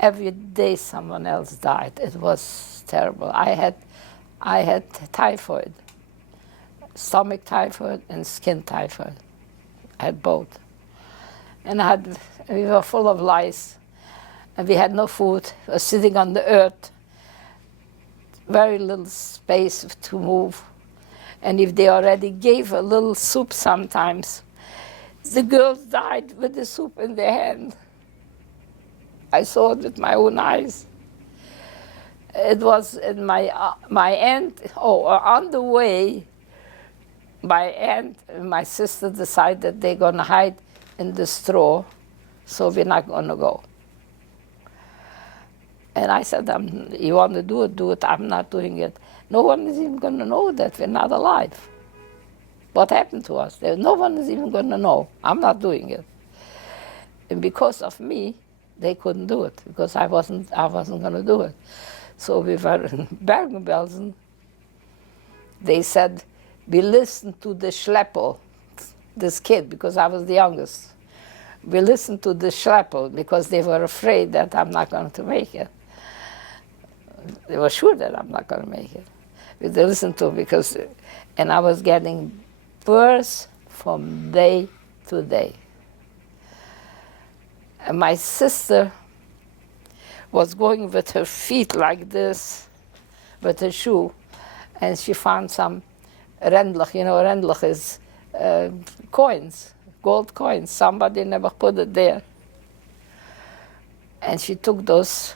every day someone else died. It was terrible. I had typhoid, stomach typhoid and skin typhoid. I had both. And we were full of lice, and we had no food. We were sitting on the earth, very little space to move. And if they already gave a little soup sometimes, the girls died with the soup in their hand. I saw it with my own eyes. It was in my aunt, on the way, my aunt and my sister decided they're going to hide in the straw, so we're not going to go. And I said, "You want to do it, do it. I'm not doing it. No one is even going to know that we're not alive. What happened to us? No one is even going to know. I'm not doing it." And because of me, they couldn't do it, because I wasn't going to do it. So we were in Bergen-Belsen. They said, we listened to the schleppel, this kid, because I was the youngest. We listened to the schleppel because they were afraid that I'm not going to make it. They were sure that I'm not going to make it. But they listened to because, and I was getting worse from day to day. And my sister was going with her feet like this, with her shoe, and she found some rendlich. You know, rendlich is coins, gold coins. Somebody never put it there. And she took those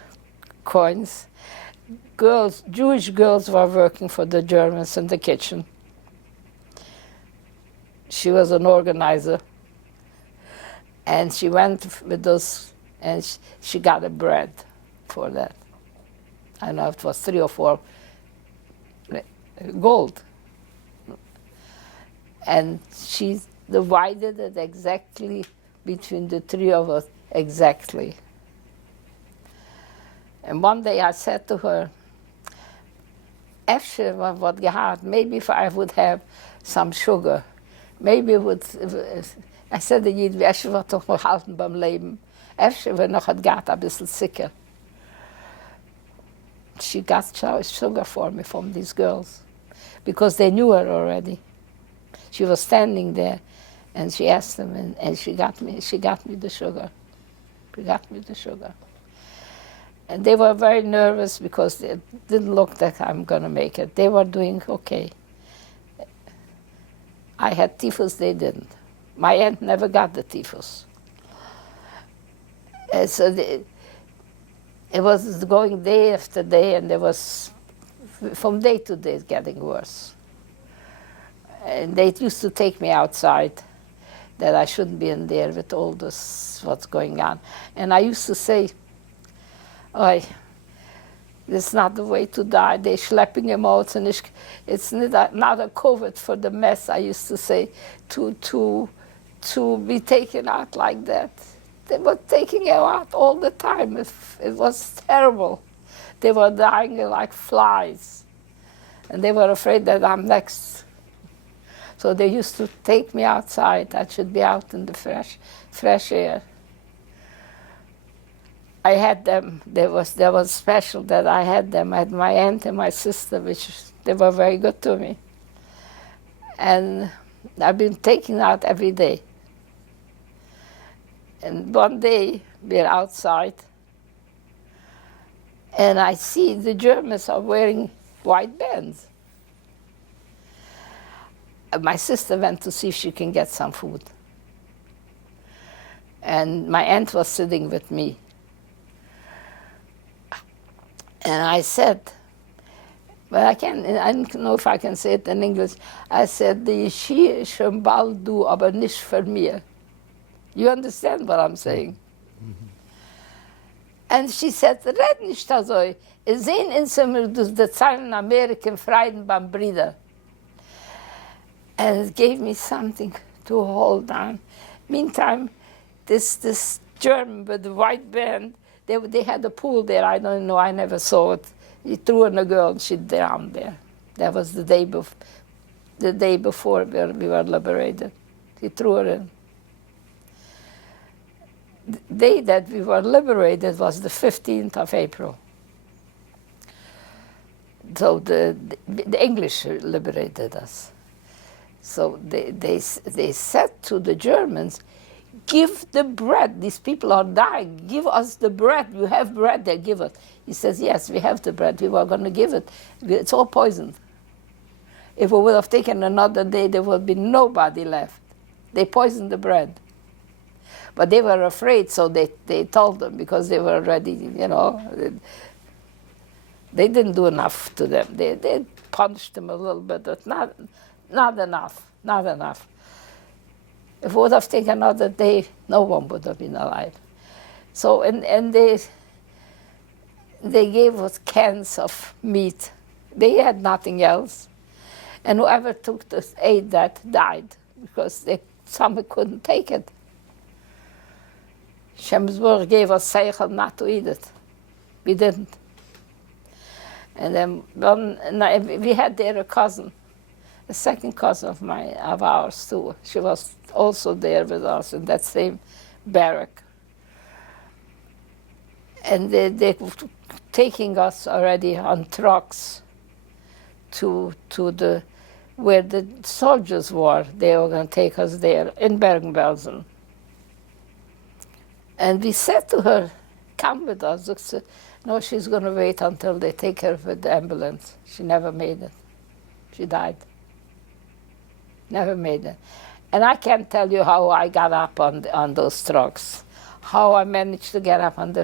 coins. Jewish girls were working for the Germans in the kitchen. She was an organizer. And she went with those, and she got a bread for that. I don't know if it was 3 or 4 gold. And she divided it exactly between the 3 of us, exactly. And one day I said to her, "Als je wat gehad, maybe if I would have some sugar, maybe I said to Jid, als je wat toch nog halten beim Leben, als je nog had gehad, a bisschen sicker." She got sugar for me from these girls, because they knew her already. She was standing there, and she asked them, and she got me the sugar. She got me the sugar. And they were very nervous because it didn't look like I'm going to make it. They were doing okay. I had typhus, they didn't. My aunt never got the typhus. And so it was going day after day, and it was from day to day getting worse. And they used to take me outside, that I shouldn't be in there with all this, what's going on. And I used to say, oh, this is not the way to die. They're schlepping him out, and it's not a COVID for the mess, I used to say, to be taken out like that. They were taking him out all the time. It was terrible. They were dying like flies. And they were afraid that I'm next. So they used to take me outside. I should be out in the fresh air. I had them. There was special that I had them. I had my aunt and my sister, which they were very good to me. And I've been taken out every day. And one day we're outside, and I see the Germans are wearing white bands. My sister went to see if she can get some food. And my aunt was sitting with me. And I said, but I don't know if I can say it in English. I said, die Ski schon bald du, aber nicht für mir. You understand what I'm saying? Mm-hmm. And she said, red nicht so. Sehen insommer durch die Zeilen American Frieden beim Brüder. And it gave me something to hold on. Meantime, this German with the white band, they had a pool there. I don't know, I never saw it. He threw in a girl and she drowned there. That was the day before we were liberated. He threw her in. The day that we were liberated was the 15th of April. So the English liberated us. So they said to the Germans, give the bread. These people are dying. Give us the bread. You have bread there, give it. He says, yes, we have the bread. We were going to give it. It's all poisoned. If we would have taken another day, there would be nobody left. They poisoned the bread. But they were afraid, so they told them, because they were already, they didn't do enough to them. They punished them a little bit, but not enough. If it would have taken another day, no one would have been alive. So, and they gave us cans of meat. They had nothing else. And whoever ate that died, because some couldn't take it. Schemsburg gave us zeichel not to eat it. We didn't. And then we had there a cousin, a second cousin of ours too. She was also there with us in that same barrack. And they were taking us already on trucks to where the soldiers were. They were going to take us there in Bergen-Belsen. And we said to her, come with us. She said, no, she's going to wait until they take her with the ambulance. She never made it. She died. Never made it. And I can't tell you how I got up on those trucks, how I managed to get up on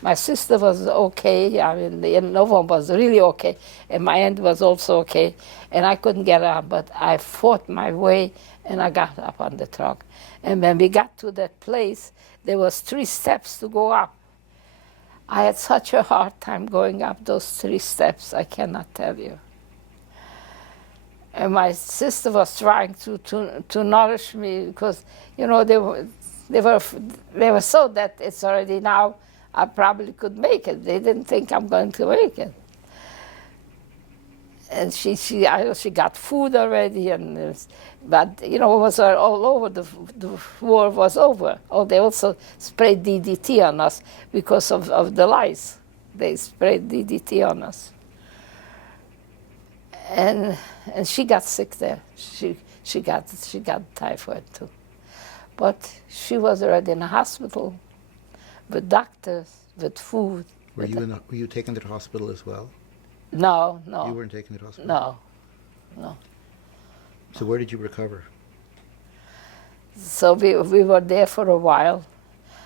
my sister was okay. I mean, no one was really okay. And my aunt was also okay. And I couldn't get up, but I fought my way, and I got up on the truck. And when we got to that place, there was 3 steps to go up. I had such a hard time going up those 3 steps, I cannot tell you. And my sister was trying to nourish me, because, they were so that it's already now, I probably could make it. They didn't think I'm going to make it. And she got food already, but it was all over. The war was over. Oh, they also sprayed DDT on us because of the lice. They sprayed DDT on us, and she got sick there. She got typhoid too, but she was already in a hospital with doctors, with food. Were you taken to the hospital as well? No. You weren't taken to the hospital? No. So where did you recover? So we were there for a while.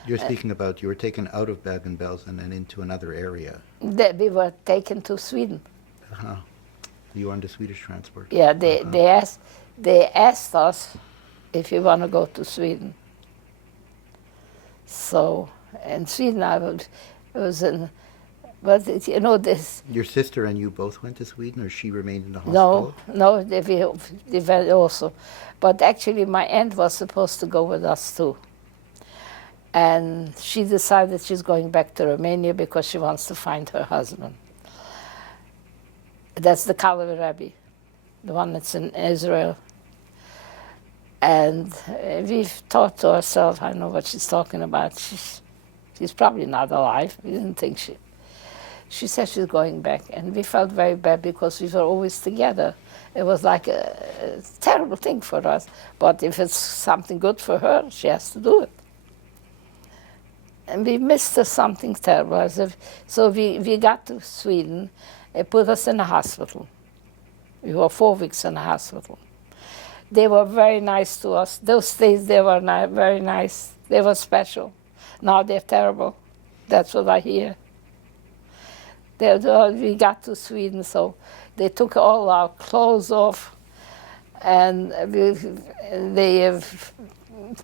You're speaking about you were taken out of Bergen-Belsen and into another area. We were taken to Sweden. Uh-huh. You were on the Swedish transport. Yeah, they asked us if we want to go to Sweden. So in Sweden I was in, but you know this. Your sister and you both went to Sweden, or she remained in the No, hospital? no, they went also, but actually my aunt was supposed to go with us too. And she decided she's going back to Romania because she wants to find her husband. That's the Kalevi Rebbe, the one that's in Israel. And we've thought to ourselves, I know what she's talking about. She's probably not alive. We didn't think she said she's going back. And we felt very bad because we were always together. It was like a terrible thing for us. But if it's something good for her, she has to do it. And we missed her something terrible. So we got to Sweden. They put us in a hospital. We were 4 weeks in a hospital. They were very nice to us. Those days they were very nice. They were special. Now they're terrible. That's what I hear. We got to Sweden, so they took all our clothes off, and they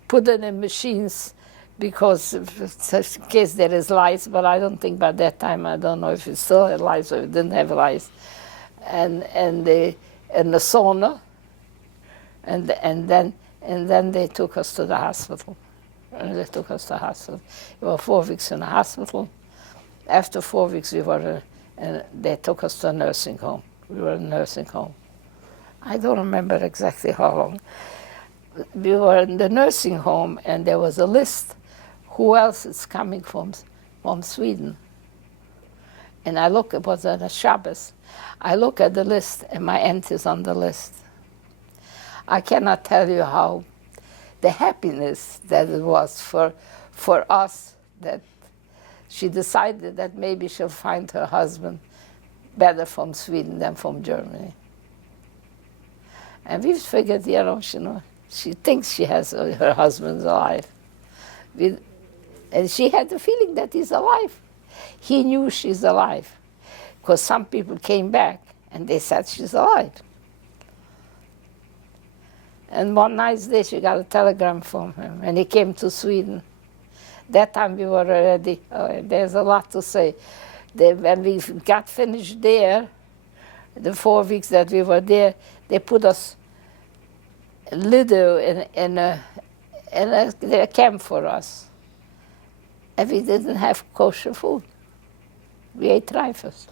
put it in machines because in case there is lice, but I don't think by that time, I don't know if it still had lice or it didn't have lice. And the sauna, and then they took us to the hospital. And they took us to the hospital. We were 4 weeks in the hospital. After 4 weeks, they took us to a nursing home. We were in a nursing home. I don't remember exactly how long. We were in the nursing home, and there was a list who else is coming from Sweden. And I look, it was on a Shabbos. I look at the list, and my aunt is on the list. I cannot tell you how the happiness that it was for us that she decided that maybe she'll find her husband better from Sweden than from Germany. And we figured, she thinks she has her husband's alive. And she had the feeling that he's alive. He knew she's alive, because some people came back and they said she's alive. And one nice day she got a telegram from him, and he came to Sweden. That time we were already, there's a lot to say. When we got finished there, the 4 weeks that we were there, they put us little in a camp for us. And we didn't have kosher food. We ate trifles.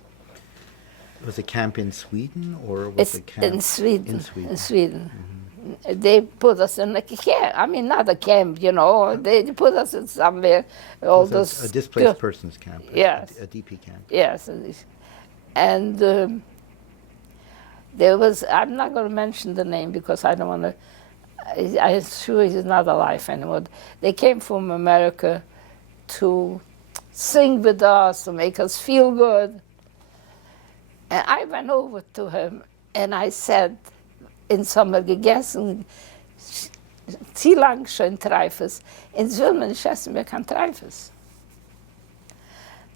Was it camp in Sweden, or was it camp in Sweden? In Sweden. In Sweden. Mm-hmm. They put us in a camp. I mean, not a camp, They put us in somewhere. All those a displaced persons camp. Yes. A DP camp. Yes. And there was, I'm not going to mention the name because I don't want to, I'm sure he's not alive anymore. They came from America to sing with us, to make us feel good. And I went over to him and I said, in Sommer gegessen, wie lang schon Treifes? In Zwilmen essen wir kein Treifes.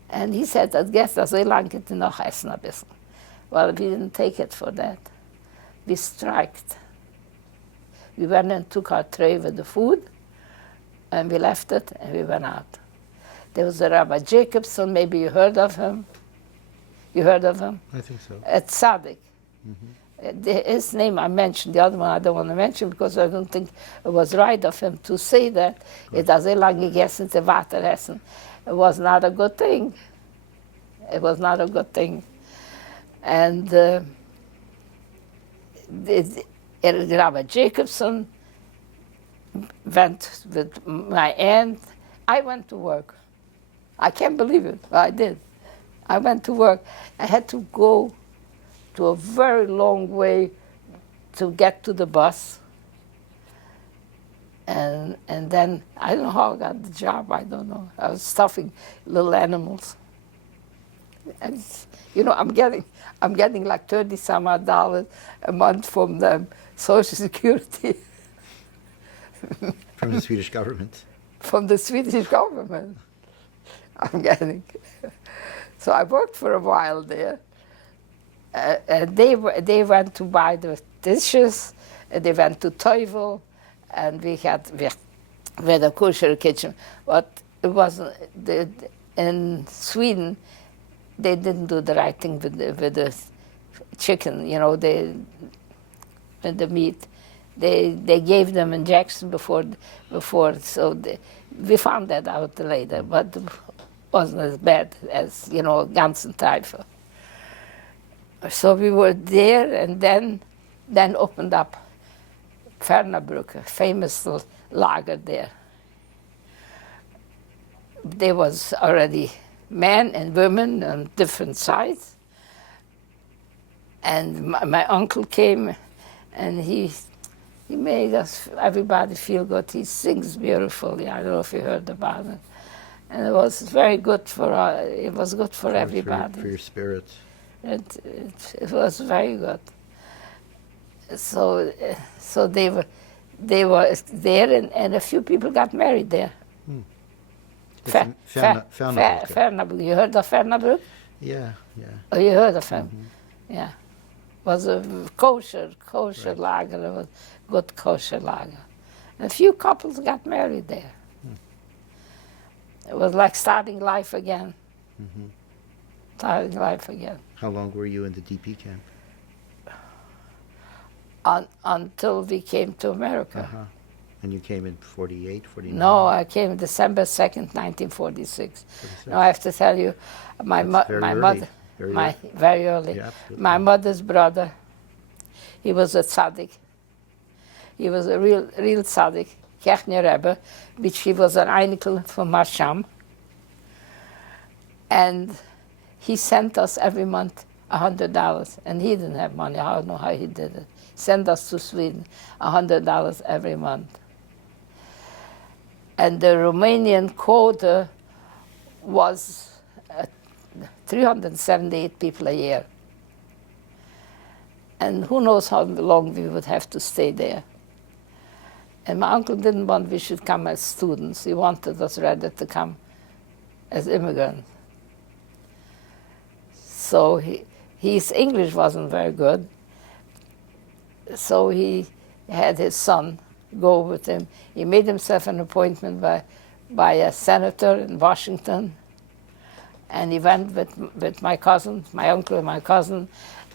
And he said, I guess that's so lang it noch essen a bisschen. Well, we didn't take it for that. We striked. We went and took our tray with the food, and we left it, and we went out. There was a Rabbi Jacobson, maybe you heard of him. You heard of him? I think so. At Tzaddik. Mm-hmm. His name I mentioned, the other one I don't want to mention because I don't think it was right of him to say that. It has a lang gegessen to water essen. It was not a good thing. It was not a good thing. And Rabbi Jacobson went with my aunt. I went to work. I can't believe it, but I did. I went to work. I had to go to a very long way to get to the bus. And then, I don't know how I got the job, I don't know. I was stuffing little animals. And, I'm getting like 30 some odd dollars a month from them, Social Security. From the Swedish government. From the Swedish government. I'm getting. So I worked for a while there. And they went to buy the dishes, and they went to Teuvel, and we had a kosher kitchen. But it wasn't, in Sweden, they didn't do the right thing with the chicken, you know, with the meat. They gave them injection before so we found that out later, but it wasn't as bad as, you know, ganzen Teufel. So we were there, and then opened up Fernerbrücke, a famous lager there. There was already men and women on different sides. And my uncle came, and he made us, everybody feel good. He sings beautifully. I don't know if you heard about it. And it was very good it was good for everybody. For your spirits. It was very good. So they were there, and a few people got married there. Fernerbrücke. You heard of Fernerbrücke? Yeah. Oh, you heard of him? Mm-hmm. Yeah. It was a kosher right. Lager. It was good kosher lager. And a few couples got married there. It was like starting life again. Mm-hmm. Starting life again. How long were you in the DP camp? Until we came to America. Uh-huh. And you came in 48, 49? No, I came December 2nd, 1946. Now I have to tell you, my mother, very early. Yeah, my mother's brother, he was a tzaddik. He was a real tzaddik, Kirchner Rebbe, which he was an Einickel from Marsham. And he sent us every month $100, and he didn't have money. I don't know how he did it. Sent us to Sweden, $100 every month. And the Romanian quota was 378 people a year. And who knows how long we would have to stay there. And my uncle didn't want we should come as students. He wanted us rather to come as immigrants. So his English wasn't very good. So he had his son go with him. He made himself an appointment by a senator in Washington. And he went with my cousin, my uncle and my cousin,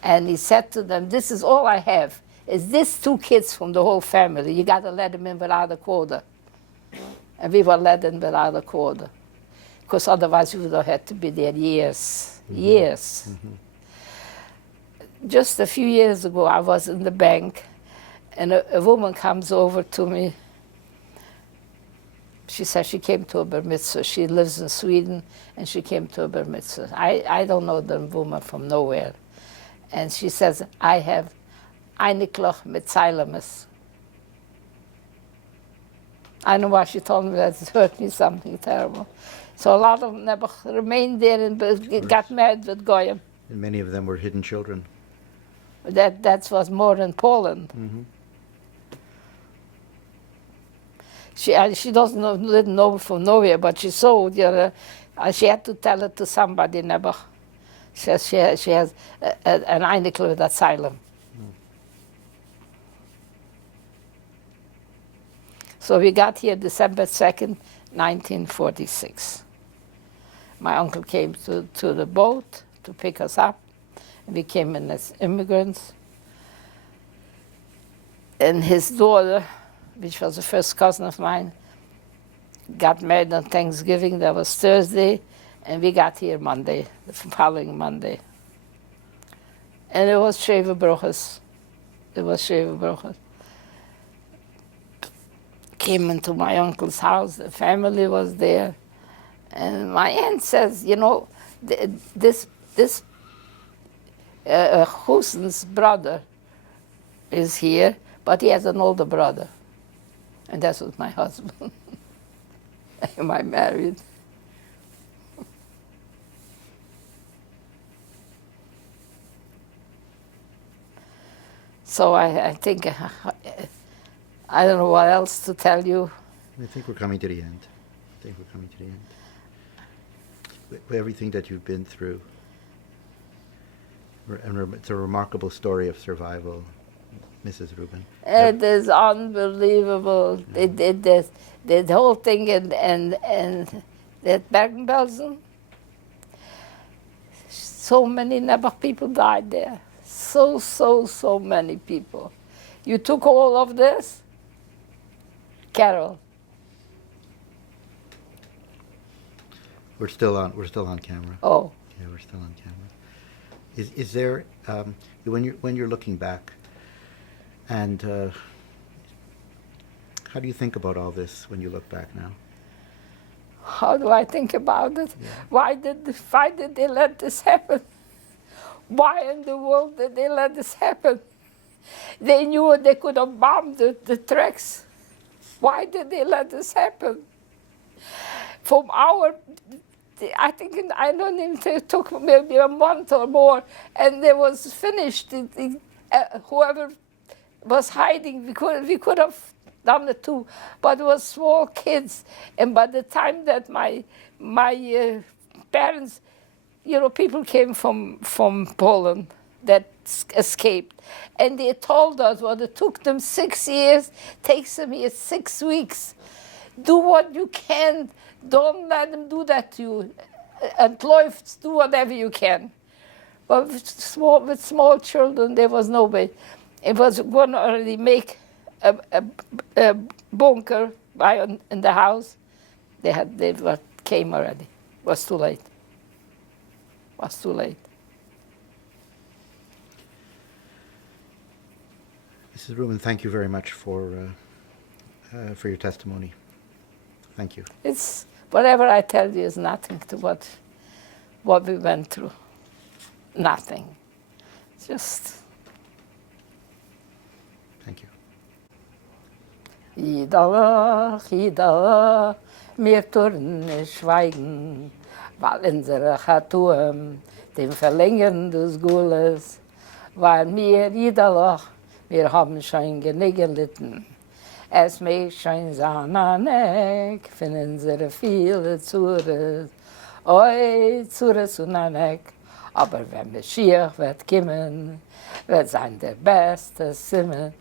and he said to them, "This is all I have, is these two kids from the whole family. You got to let them in without a quota." And we were let in without a quota, because otherwise we would have had to be there years. Mm-hmm. Just a few years ago, I was in the bank, and a woman comes over to me. She said she came to a bar mitzvah. She lives in Sweden, and she came to a bar mitzvah. I don't know the woman from nowhere. And she says, "I have Einigloch mit Zeilemes." I know why she told me that. It hurt me something terrible. So a lot of them never remained there and got married with Goyim. And many of them were hidden children. That was more in Poland. Mm-hmm. She didn't know from nowhere, but she saw, she had to tell it to somebody. Never. She has an Einigl with asylum. So we got here December 2nd, 1946. My uncle came to the boat to pick us up. We came in as immigrants. And his daughter, which was a first cousin of mine, got married on Thanksgiving. That was Thursday. And we got here Monday, the following Monday. And it was Sheva Bruches. Came into my uncle's house. The family was there. And my aunt says, this Husen's brother is here, but he has an older brother. And that was my husband. Am I married? So I think, I don't know what else to tell you. I think we're coming to the end. I think we're coming to the end. With everything that you've been through, and it's a remarkable story of survival, Mrs. Rubin. It is unbelievable. They did this, the whole thing, and that Bergen-Belsen. So many Nebuch people died there. So many people. You took all of this, Carol. We're still on camera. Oh. Yeah, we're still on camera. Is there when you're looking back, and how do you think about all this when you look back now? How do I think about it? Yeah. Why did they let this happen? Why in the world did they let this happen? They knew they could have bombed the tracks. Why did they let this happen? From I think I don't even think it took maybe a month or more, and it was finished. Whoever was hiding, we could have done it too, but it was small kids, and by the time that my parents, people came from Poland that escaped, and they told us, well, it took them 6 years, takes them here 6 weeks. Do what you can. Don't let them do that to you. Employ, do whatever you can. But with small children, there was no way. It was going to already make a bunker in the house. They came already. It was too late. Mrs. Rubin, thank you very much for your testimony. Thank you. It's whatever I tell you is nothing to what we went through. Nothing. Just. Thank you. Ida, wir turnen schweigen, weil unsere Chatuam dem Verlängern des Gules, weil wir haben schon genug gelitten. Es mag schon sein an Eck, von unsere viele Zures, oi, Zures und an Eck. Aber wenn Mashiach wird kommen, wird sein der beste Zimmer.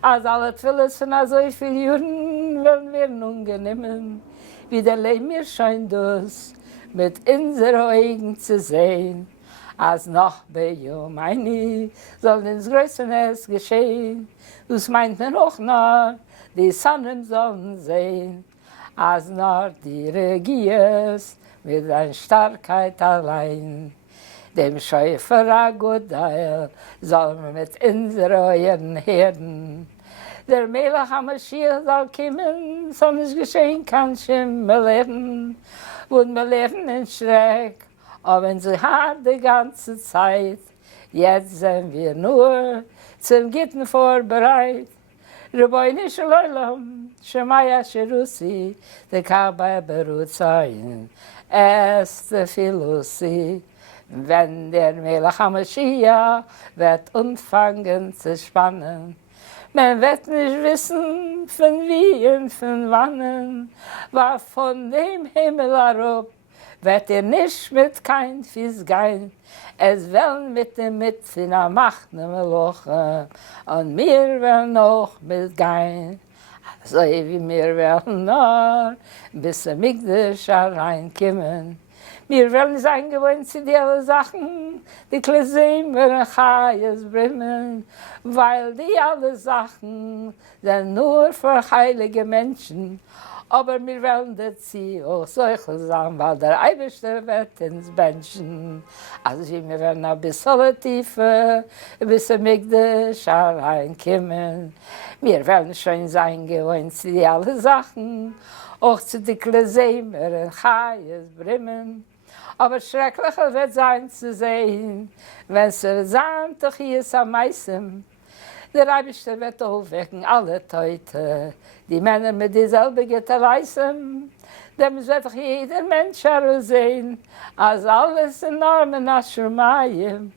Als alle Tfilis von so viel Juden werden wir nun genommen, wie der Lehm mir scheint das, mit unseren Augen zu sehen. Als noch bei Jomeini soll ins Größeres geschehen. Das meint man auch noch, die Sonnen sollen sehen. Als noch die Regiers mit seiner Starkheit allein. Dem Schäufer Agudael soll man mit unseren Herden. Der Melech HaMashiach soll kommen, sonst geschehen kann schon mehr lernen. Und wir lernen in Schreck, aber wenn sie hart die ganze Zeit, jetzt sind wir nur zum Gitten vorbereit. Rebbeinu Shalom, Shemaya Shirusi, the Kaaba Berutzayin, Este Filusi. Wenn der Melech HaMashiach wird anfangen zu spannen, man wird nicht wissen, von wie und von wann, war von dem Himmel herab, wird nicht mit kein Fies gehen, es werden mit dem Mitzvah Macht Meloche, und wir werden auch mit gehen. So wie wir werden noch, bis zum Mikdash hereinkommen. Wir werden sein gewohnt zu die alle Sachen, die Klesim werden Chayes bringen, weil die alle Sachen sind nur für heilige Menschen. Aber wir werden dazu auch solche Sachen, weil der Eibischter wird ins Menschen. Also wir werden ein bisschen tiefer, bis zum Mikdash reinkommen. Wir werden schon sein gewohnt zu die alle Sachen, auch zu die Klesim werden Chayes bringen. Aber schrecklicher wird sein zu sehen, wenn es doch hier ist am meisten. Der Eibischter wird aufwecken alle Teute, die Männer mit dieselben Getreißen. Dem wird doch jeder Mensch sehen, als alles enorme Naschermayim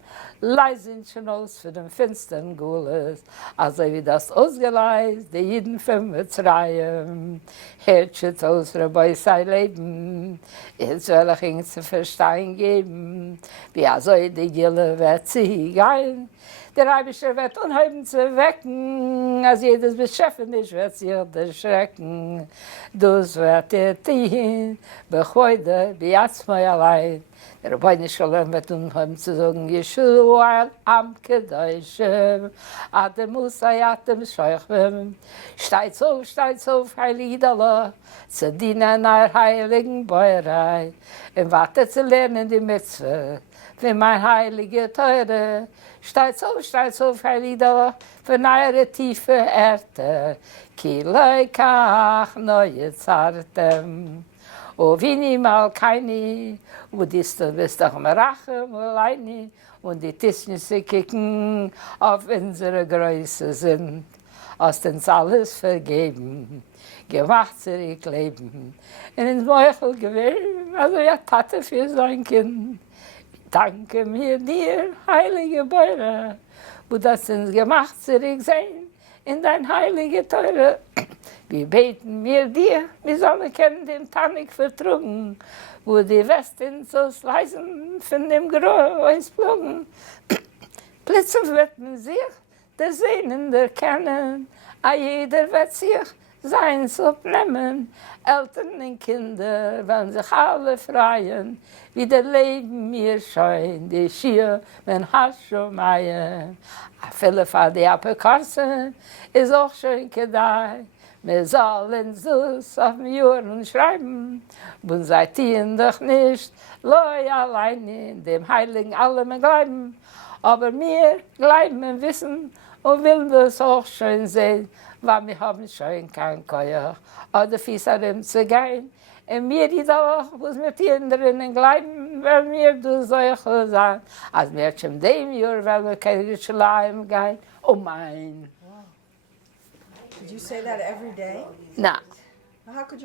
leisen schon aus für den finstern Gules, also wie das ausgeleist, die Jiden von Mitzrayim, Herzschütz aus bei sein Leben, jetzt will ich ihn zu verstehen geben, wie die Gille wird sie gehen, der Eibischer wird unheimlich zu wecken, als jedes Beschäftigt wird sich erschrecken. Das wird tun, bechoide, biatzmai allein. Der Beine Shalom wird unheimlich zu sagen, Yeshua am Kedoshim, Adem Musayatem Shoichem, steigt auf, Heiligdala, zu dienen einer heiligen Beurei, im Warte zu lernen die Mitzvah, für mein heilige Teure, steigt auf, Heiligdala, für neue tiefe Erde, ki leikach neue Zartem. O vini mal keini, wo bist doch Merachem alleini, und die Tischnisse kicken auf unsere Größe sind, aus uns alles vergeben, gemacht zurück leben, in ins Meuchel gewesen, also ja Tate für sein Kind. Danke mir dir, heilige Beure, wo das uns gemacht zurück sein, in dein heilige Teure. Wir beten mir dir, wir sollen können den Tannik vertrugen, wo die Westen so leisen von dem Gräuß flogen. Plötzlich wird man sich der Sehnende kennen, a jeder wird sich sein zu nehmen. Eltern und Kinder werden sich alle freuen, wie der Leben mir scheint, die Schier, wenn Haschomeien. A viele von die Apokarsen ist auch schön gedei. Wir sollen Sus auf den Juren schreiben, und seid ihr doch nicht loi allein in dem Heiligen allem bleiben. Aber wir bleiben im Wissen und wollen das auch schön sehen, weil wir haben schon kein Keuer oder Fieserim zu gehen. Und wir die doch, was mit ihnen drinnen bleiben, weil wir du solche sein. Als wir schon dem Jahr, weil wir keine Schleim gehen. Oh mein. Did you say that every day? Na. How could you